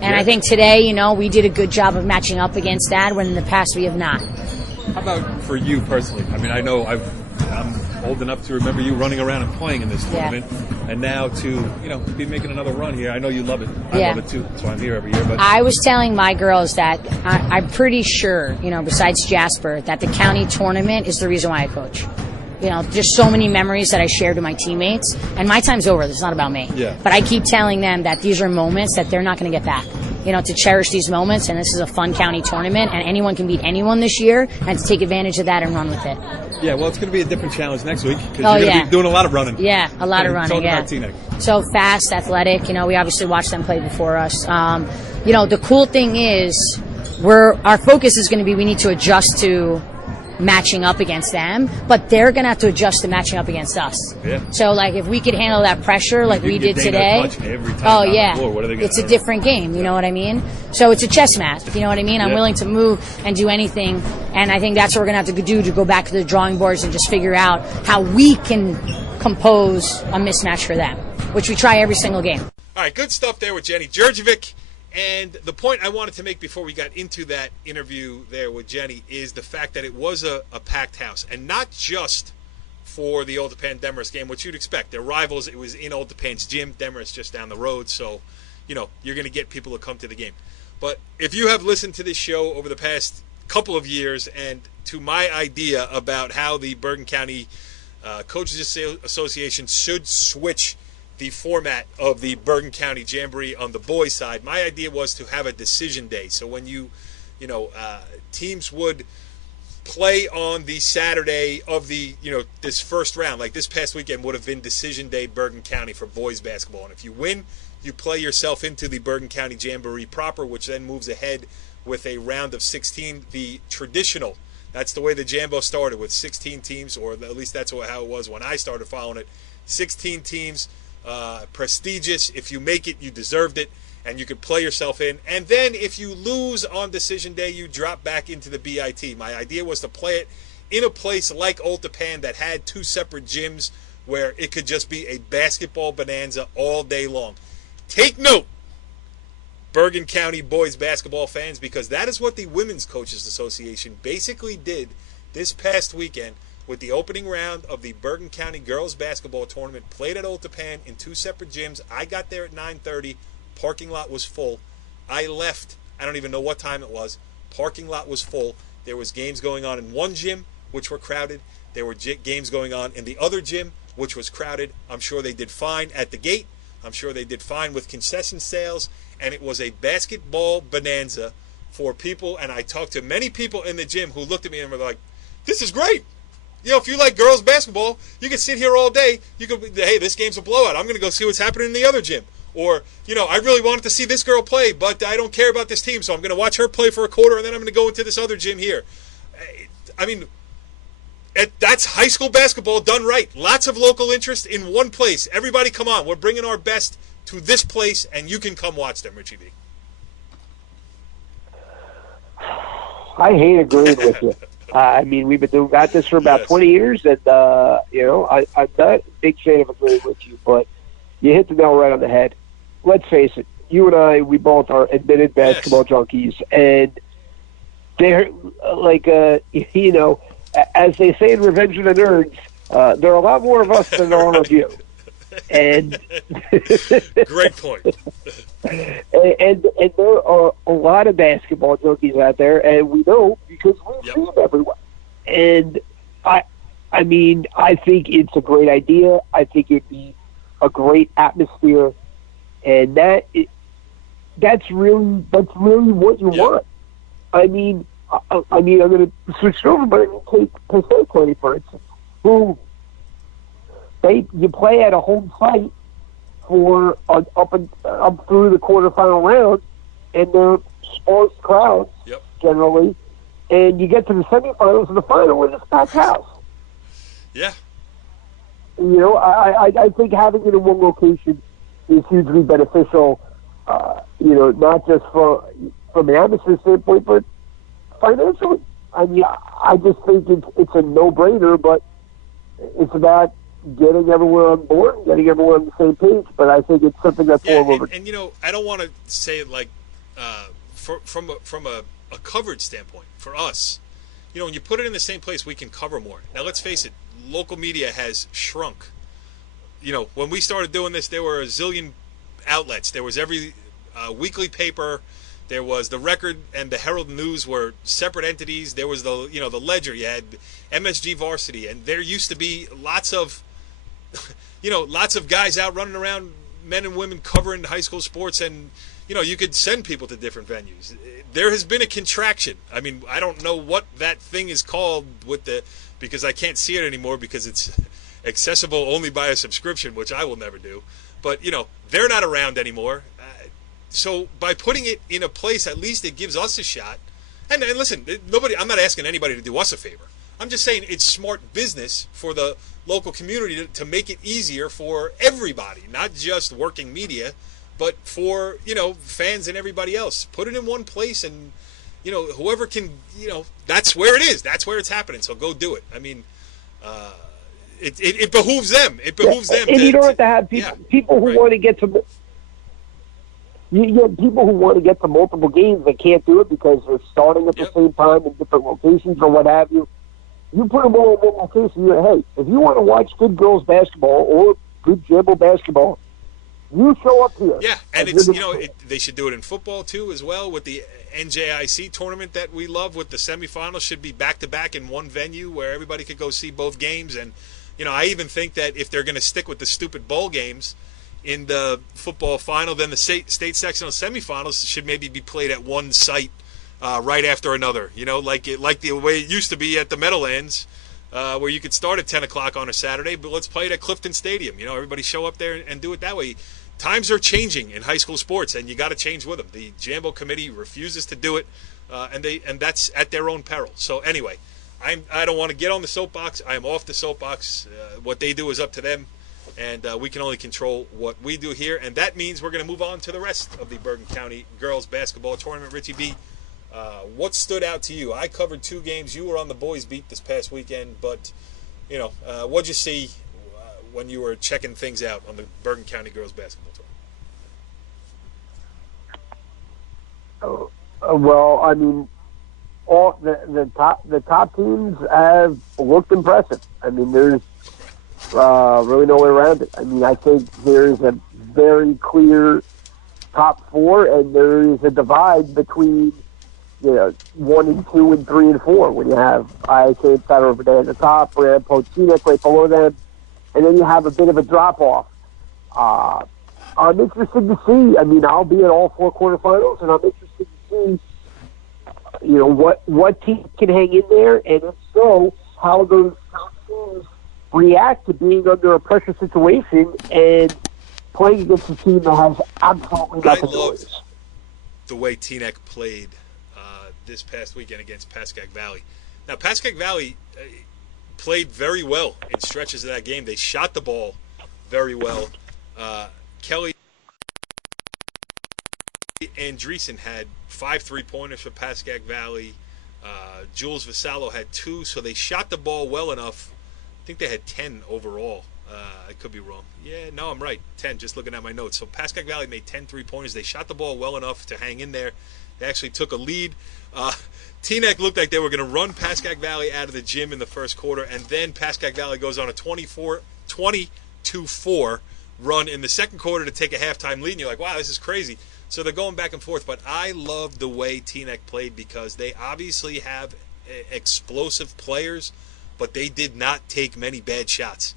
And I think today, you know, we did a good job of matching up against that when in the past we have not. How about for you personally? I mean, I know I'm old enough to remember you running around and playing in this tournament, and now to, you know, be making another run here. I know you love it. I love it too. That's why I'm here every year. But I was telling my girls that I'm pretty sure, you know, besides Jasper, that the county tournament is the reason why I coach. You know, there's so many memories that I shared with my teammates, and my time's over. It's not about me. Yeah. But I keep telling them that these are moments that they're not going to get back. You know, to cherish these moments, and this is a fun county tournament, and anyone can beat anyone this year, and to take advantage of that and run with it. Yeah, well, it's going to be a different challenge next week because Oh, you're going to yeah. be doing a lot of running. Yeah, a lot of running, Talk yeah. about Teaneck. So fast, athletic. You know, we obviously watched them play before us. You know, the cool thing is our focus is going to be we need to adjust to matching up against them, but they're going to have to adjust to matching up against us. Yeah. So, like, if we could handle that pressure like we did today, every time oh on yeah, the floor, what are they gonna it's a do? different game. You know what I mean? So it's a chess match. You know what I mean? I'm Yeah. willing to move and do anything, and I think that's what we're going to have to do to go back to the drawing boards and just figure out how we can compose a mismatch for them. which we try every single game. All right, good stuff there with Jenny Djurdjevic. And the point I wanted to make before we got into that interview there with Jenny is the fact that it was a packed house. And not just for the Old Japan Demarest game, which you'd expect. They're rivals. It was in Old Japan's gym. Demarest just down the road. So, you're going to get people to come to the game. But if you have listened to this show over the past couple of years and to my idea about how the Bergen County Coaches Association should switch the format of the Bergen County Jamboree on the boys' side, my idea was to have a decision day. So when teams would play on the Saturday of the, this first round, like this past weekend would have been decision day Bergen County for boys basketball. And if you win, you play yourself into the Bergen County Jamboree proper, which then moves ahead with a round of 16, the traditional. That's the way the Jambo started, with 16 teams, or at least that's how it was when I started following it. 16 teams. Prestigious. If you make it, you deserved it, and you could play yourself in. And then if you lose on decision day, you drop back into the BIT. My idea was to play it in a place like Old Japan that had 2 separate gyms where it could just be a basketball bonanza all day long. Take note, Bergen County boys basketball fans, because that is what the Women's Coaches Association basically did this past weekend with the opening round of the Bergen County girls basketball tournament, played at Old Japan in 2 separate gyms. I got there at 9:30. Parking lot was full. I left. I don't even know what time it was. Parking lot was full. There was games going on in one gym, which were crowded. There were games going on in the other gym, which was crowded. I'm sure they did fine at the gate. I'm sure they did fine with concession sales. And it was a basketball bonanza for people. And I talked to many people in the gym who looked at me and were like, this is great. If you like girls basketball, you can sit here all day. You can, hey, this game's a blowout. I'm going to go see what's happening in the other gym. Or, I really wanted to see this girl play, but I don't care about this team, so I'm going to watch her play for a quarter, and then I'm going to go into this other gym here. I mean, that's high school basketball done right. Lots of local interest in one place. Everybody come on. We're bringing our best to this place, and you can come watch them, Richie B. I hate agreeing with you. I mean, we've been doing this for about 20 years, and, I'm not a big fan of agreeing with you, but you hit the nail right on the head. Let's face it, you and I, we both are admitted basketball junkies, and they're, as they say in Revenge of the Nerds, there are a lot more of us than there are of you. And great point. and there are a lot of basketball junkies out there, and we know because we see them everywhere. And I mean, I think it's a great idea. I think it'd be a great atmosphere, and that's really what you want. I mean, I'm going to switch it over, but I'm going to take Passaic, for instance, who you play at a home site for up through the quarterfinal round, and they're sparse crowds generally, and you get to the semifinals and the final with a packed house. Yeah. I think having it in one location is hugely beneficial. Not just from an atmosphere standpoint, but financially. I mean, I just think it's a no-brainer, but it's about getting everyone on board, getting everyone on the same page. But I think it's something that's more over. And I don't want to say it like from a coverage standpoint for us. When you put it in the same place, we can cover more. Now, let's face it, local media has shrunk. When we started doing this, there were a zillion outlets. There was every weekly paper. There was the Record and the Herald News were separate entities. There was the Ledger. You had MSG Varsity, and there used to be lots of guys out running around, men and women covering high school sports, and you could send people to different venues. There has been a contraction. I mean, I don't know what that thing is called because I can't see it anymore because it's accessible only by a subscription, which I will never do. But they're not around anymore. So by putting it in a place, at least it gives us a shot. And listen, I'm not asking anybody to do us a favor. I'm just saying it's smart business for the local community to make it easier for everybody, not just working media, but for, fans and everybody else. Put it in one place and, whoever can, that's where it is. That's where it's happening. So go do it. I mean, it behooves them. It behooves them. And you don't have to have people who want to get to. You get people who want to get to multiple games that can't do it because they're starting at the same time in different locations or what have you. You put them all in one location. Hey, if you want to watch good girls basketball or good dribble basketball, you show up here. Yeah, and they should do it in football too as well with the NJIC tournament that we love. With the semifinals should be back to back in one venue where everybody could go see both games. And I even think that if they're going to stick with the stupid bowl games in the football final, then the state sectional semifinals should maybe be played at one site right after another. Like the way it used to be at the Meadowlands, where you could start at 10 o'clock on a Saturday, but let's play it at Clifton Stadium. Everybody show up there and do it that way. Times are changing in high school sports, and you got to change with them. The Jambo Committee refuses to do it, and that's at their own peril. So anyway, I don't want to get on the soapbox. I am off the soapbox. What they do is up to them, and we can only control what we do here. And that means we're going to move on to the rest of the Bergen County girls basketball tournament. Richie B, what stood out to you? I covered 2 games. You were on the boys' beat this past weekend, but what'd you see when you were checking things out on the Bergen County girls basketball tournament? Well, I mean, all the top teams have looked impressive. I mean, there's really no way around it. I mean, I think there's a very clear top 4, and there is a divide between 1 and 2 and 3 and 4. When you have IHA and Saturday over there at the top, Rampo, Teaneck right below them, and then you have a bit of a drop off. I'm interested to see. I mean, I'll be at all 4 quarterfinals, and I'm interested to see, what team can hang in there, and if so, how those teams react to being under a pressure situation and playing against a team that has absolutely nothing to lose. The way Teaneck played this past weekend against Pascack Valley. Now, Pascack Valley played very well in stretches of that game. They shot the ball very well. Kelly Andreessen had 5 3-pointers for Pascack Valley. Jules Vasallo had 2, so they shot the ball well enough. I think they had 10 overall. I could be wrong. Yeah, no, I'm right. 10, just looking at my notes. So Pascack Valley made 10 3-pointers. They shot the ball well enough to hang in there. They actually took a lead. Teaneck looked like they were going to run Pascack Valley out of the gym in the first quarter, and then Pascack Valley goes on a 20-4 run in the second quarter to take a halftime lead, and you're like, wow, this is crazy. So they're going back and forth, but I love the way Teaneck played because they obviously have explosive players, but they did not take many bad shots.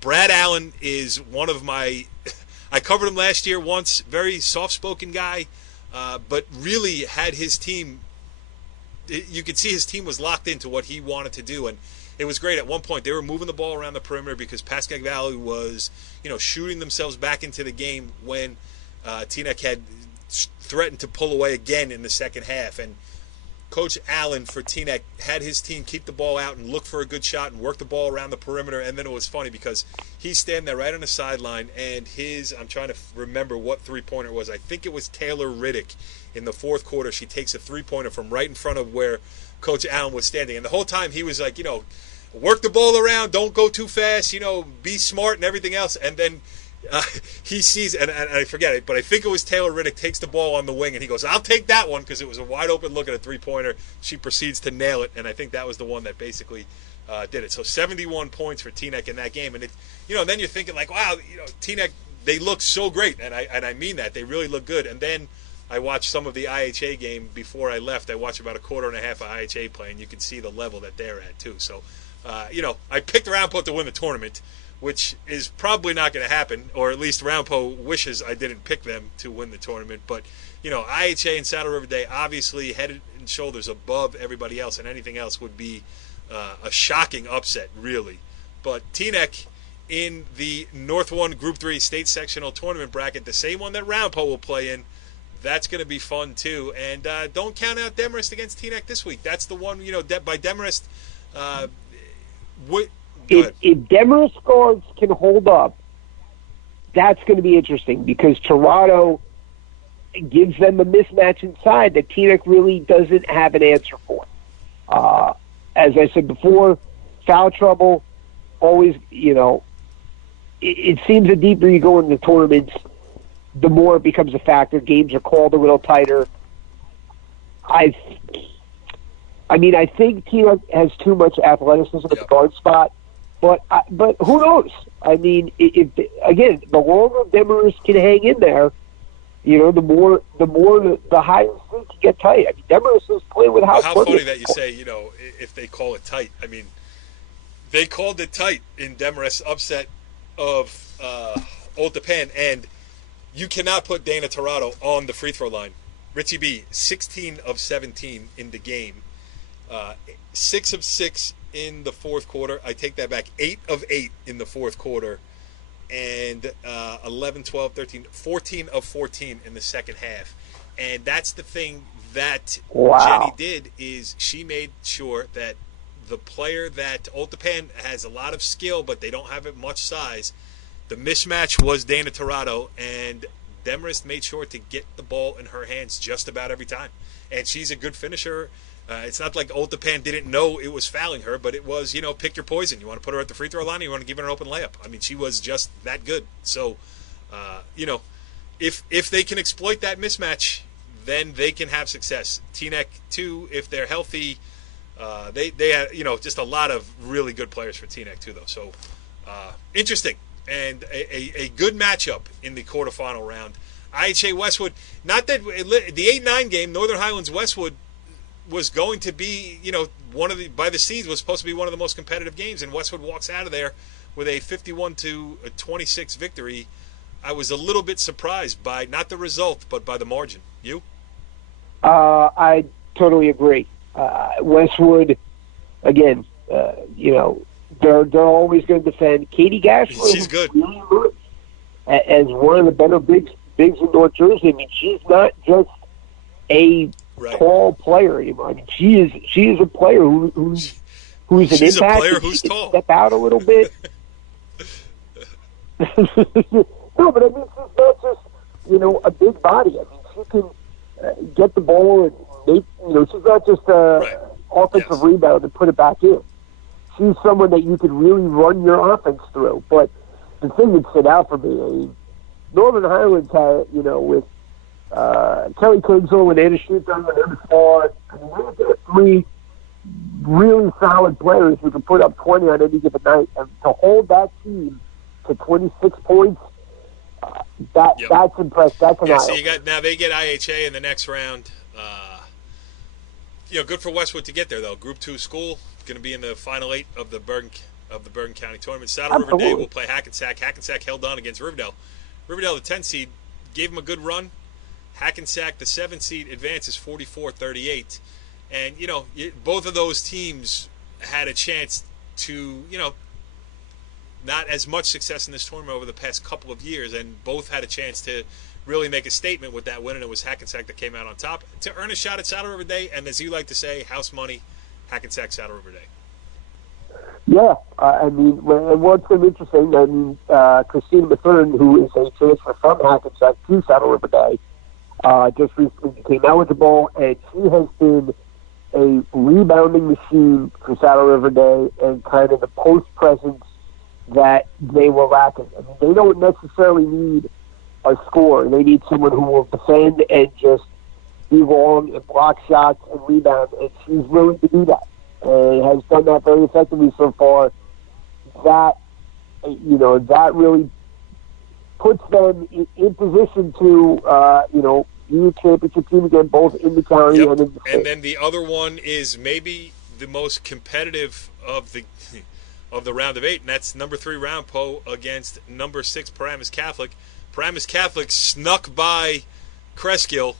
Brad Allen is one of my I covered him last year once, very soft-spoken guy, but really had his team, you could see his team was locked into what he wanted to do, and it was great. At one point, they were moving the ball around the perimeter because Pascack Valley was, shooting themselves back into the game when Teaneck had threatened to pull away again in the second half. And Coach Allen for Teaneck had his team keep the ball out and look for a good shot and work the ball around the perimeter. And then it was funny because he's standing there right on the sideline, and I'm trying to remember what 3-pointer it was. I think it was Taylor Riddick in the fourth quarter. She takes a 3-pointer from right in front of where Coach Allen was standing. And the whole time he was like, work the ball around, don't go too fast, be smart and everything else. And then he sees, and I forget it, but I think it was Taylor Riddick takes the ball on the wing, and he goes, I'll take that one, because it was a wide open look at a 3-pointer. She proceeds to nail it, and I think that was the one that basically did it. So 71 points for Teaneck in that game. And then you're thinking like, wow, Teaneck, they look so great, and I mean that. They really look good. And then I watched some of the IHA game before I left. I watched about a quarter and a half of IHA play, and you can see the level that they're at too. So, I picked Roundpo to win the tournament, which is probably not going to happen, or at least Roundpo wishes I didn't pick them to win the tournament. But, IHA and Saddle River Day obviously head and shoulders above everybody else, and anything else would be a shocking upset, really. But Teaneck in the North 1 Group 3 state sectional tournament bracket, the same one that Roundpo will play in, that's going to be fun too. And don't count out Demarest against Teaneck this week. That's the one, by Demarest. If Demarest guards can hold up, that's going to be interesting because Toronto gives them a mismatch inside that Teaneck really doesn't have an answer for. As I said before, foul trouble always, it seems the deeper you go in the tournaments, the more it becomes a factor. Games are called a little tighter. I think Tina has too much athleticism at the guard spot, but who knows? I mean, if again, the longer Demarest can hang in there, the higher things can get tight. I mean, Demarest is playing with how funny that you say, if they call it tight. I mean, they called it tight in Demarest's upset of Old Japan, and you cannot put Dana Torado on the free throw line. Richie B, 16 of 17 in the game. 6 of 6 in the fourth quarter. I take that back. 8 of 8 in the fourth quarter. And 11, 12, 13, 14 of 14 in the second half. And that's the thing that Jenny did, is she made sure that the player that Old Japan has a lot of skill, but they don't have much size. The mismatch was Dana Torado, and Demarest made sure to get the ball in her hands just about every time. And she's a good finisher. It's not like Old Japan didn't know it was fouling her, but it was, pick your poison. You want to put her at the free throw line, or you want to give her an open layup. I mean, she was just that good. So, if they can exploit that mismatch, then they can have success. Teaneck, too, if they're healthy, they had, just a lot of really good players for Teaneck, too, though. So, interesting. And a good matchup in the quarterfinal round. IHA Westwood, not that the 8-9 game, Northern Highlands Westwood was going to be, by the seeds was supposed to be one of the most competitive games, and Westwood walks out of there with a 51-26 victory. I was a little bit surprised by not the result, but by the margin. You? I totally agree. Westwood, again, they're always going to defend. Katie Gashler, she's good, as one of the better bigs in North Jersey. I mean, she's not just a tall player anymore. I mean, she is a player who's an she's impact. A player who's tall. Step out a little bit. No, but I mean, she's not just a big body. I mean, she can get the ball and make. She's not just offensive rebound and put it back in. She's someone that you could really run your offense through. But the thing that stood out for me, I mean, Northern Highlands had, with Kelly Kinsel and Anna Street on the other side. I mean, there were 3 really solid players who could put up 20 on any given night. And to hold that team to 26 points, that's impressive. That's an so now they get IHA in the next round. Good for Westwood to get there, though. Group 2 school, going to be in the final 8 of the Bergen County tournament. Saddle River Day will play Hackensack. Hackensack held on against Riverdale. Riverdale, the 10 seed, gave them a good run. Hackensack, the 7 seed, advances 44-38. And, both of those teams had a chance to, not as much success in this tournament over the past couple of years, and both had a chance to really make a statement with that win, and it was Hackensack that came out on top to earn a shot at Saddle River Day, and as you like to say, house money, Hackensack Saddle River Day. Yeah, I mean, what's been interesting, I mean, Christina Mathern, who is a transfer from Hackensack to Saddle River Day, just recently became eligible, and she has been a rebounding machine for Saddle River Day and kind of the post presence that they were lacking. I mean, they don't necessarily need a scorer. They need someone who will defend and just be long and block shots and rebound, and she's willing to do that and has done that very effectively so far. That, that really puts them in position to, be a championship team again, both in the county and in the state. And then the other one is maybe the most competitive of the round of 8, and that's number 3 Ramapo against number 6 Paramus Catholic. Paramus Catholic snuck by Cresskill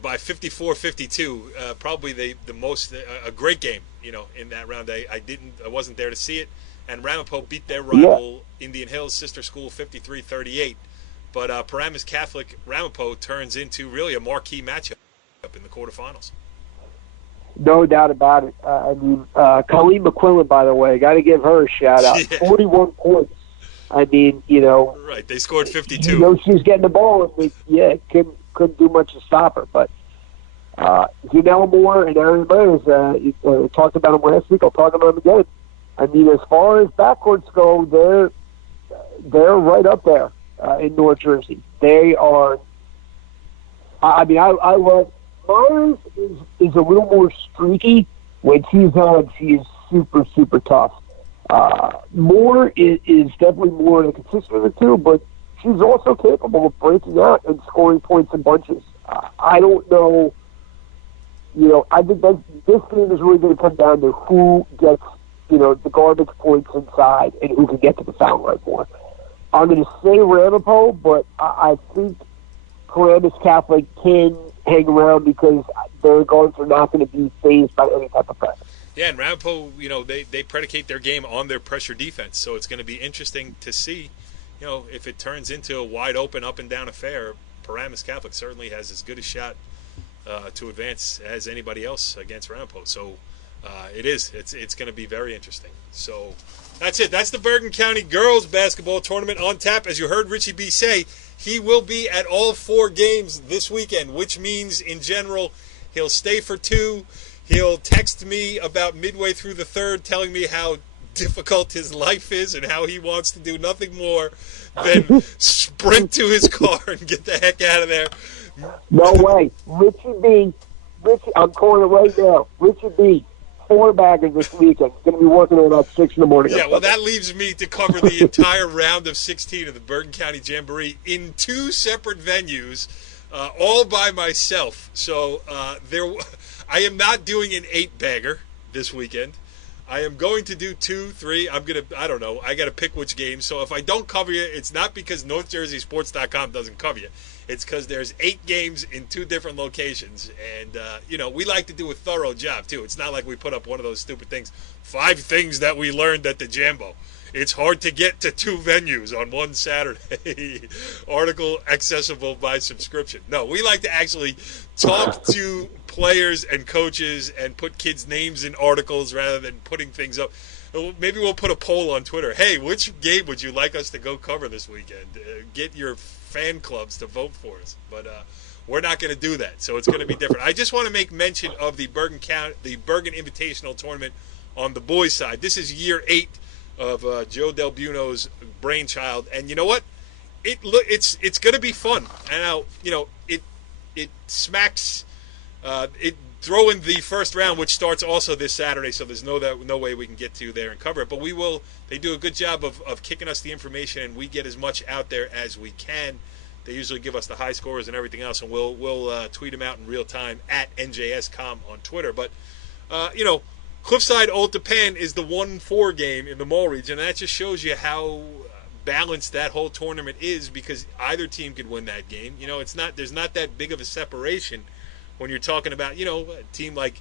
by 54-52. Probably the most a great game, in that round. I wasn't there to see it, and Ramapo beat their rival Indian Hills sister school 53-38. But Paramus Catholic Ramapo turns into really a marquee matchup in the quarterfinals. No doubt about it. I mean, Colleen McQuillan, by the way, got to give her a shout out. 41 points. I mean, right? They scored 52. She was getting the ball, and couldn't do much to stop her. But Janelle Moore and Aaron Myers, talked about them last week. I'll talk about them again. I mean, as far as backcourts go, they're right up there in North Jersey. They are. I mean, I love Myers is a little more streaky. When she's on, she is super, super tough. Moore is definitely more consistent of the two, but she's also capable of breaking out and scoring points in bunches. I don't know. I think that this game is really going to come down to who gets, the garbage points inside and who can get to the foul line more. I'm going to say Ramapo, but I think Paramus Catholic can hang around because their guards are not going to be fazed by any type of press. Yeah, and Ramapo, they predicate their game on their pressure defense, so it's going to be interesting to see, if it turns into a wide open up and down affair. Paramus Catholic certainly has as good a shot to advance as anybody else against Ramapo. So it's going to be very interesting. So that's it. That's the Bergen County girls basketball tournament on tap. As you heard Richie B say, he will be at all 4 games this weekend, which means in general he'll stay for 2. He'll text me about midway through the 3rd telling me how difficult his life is and how he wants to do nothing more than sprint to his car and get the heck out of there. No way. Richie, I'm calling it right now. Richie B, 4 baggers this weekend. Going to be working on about 6 in the morning. Yeah, well, that leaves me to cover the entire round of 16 of the Bergen County Jamboree in 2 separate venues, all by myself. So I am not doing an 8-bagger this weekend. I am going to do 2, 3. I don't know. I got to pick which game. So if I don't cover you, it's not because NorthJerseySports.com doesn't cover you. It's because there's 8 games in 2 different locations. And, we like to do a thorough job, too. It's not like we put up one of those stupid things, 5 things that we learned at the Jambo. It's hard to get to 2 venues on one Saturday. Article accessible by subscription. No, we like to actually talk to players and coaches and put kids' names in articles rather than putting things up. Maybe we'll put a poll on Twitter. Hey, which game would you like us to go cover this weekend? Get your fan clubs to vote for us. But we're not going to do that, so it's going to be different. I just want to make mention of the Bergen Invitational Tournament on the boys' side. This is year 8 of Joe Del Buono's brainchild, and you know what? It's going to be fun. And now it smacks. Throw in the first round, which starts also this Saturday, so there's no way we can get to there and cover it. But we will. They do a good job of kicking us the information, and we get as much out there as we can. They usually give us the high scores and everything else, and we'll tweet them out in real time at NJScom on Twitter. But Cliffside Old Tapan is the 1-4 game in the Mall region, and that just shows you how balanced that whole tournament is, because either team could win that game. There's not that big of a separation when you're talking about, a team like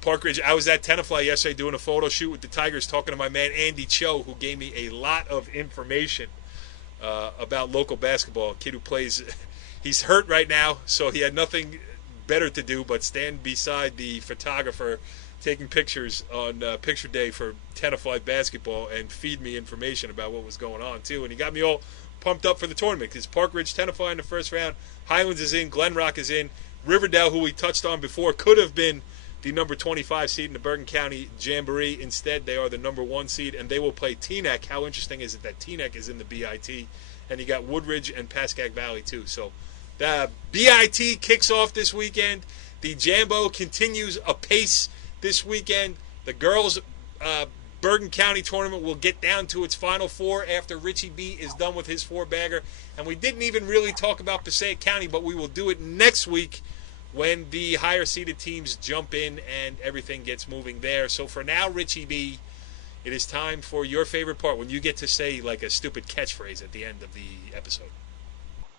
Park Ridge. I was at Tenafly yesterday doing a photo shoot with the Tigers, talking to my man Andy Cho, who gave me a lot of information about local basketball. A kid who plays, he's hurt right now, so he had nothing better to do but stand beside the photographer taking pictures on picture day for Tenafly basketball and feed me information about what was going on too. And he got me all pumped up for the tournament, because Park Ridge, Tenafly in the first round, Highlands is in, Glen Rock is in, Riverdale, who we touched on before, could have been the number 25 seed in the Bergen County Jamboree. Instead, they are the number 1 seed, and they will play Teaneck. How interesting is it that Teaneck is in the BIT? And you got Woodridge and Pascack Valley, too. So the BIT kicks off this weekend. The Jambo continues apace this weekend. The girls' Bergen County tournament will get down to its Final 4 after Richie B is done with his 4-bagger. And we didn't even really talk about Passaic County, but we will do it next week when the higher-seeded teams jump in and everything gets moving there. So for now, Richie B, it is time for your favorite part, when you get to say like a stupid catchphrase at the end of the episode.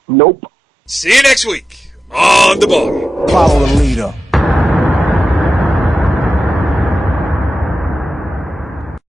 Nope. See you next week on the Ballgame. Follow the leader.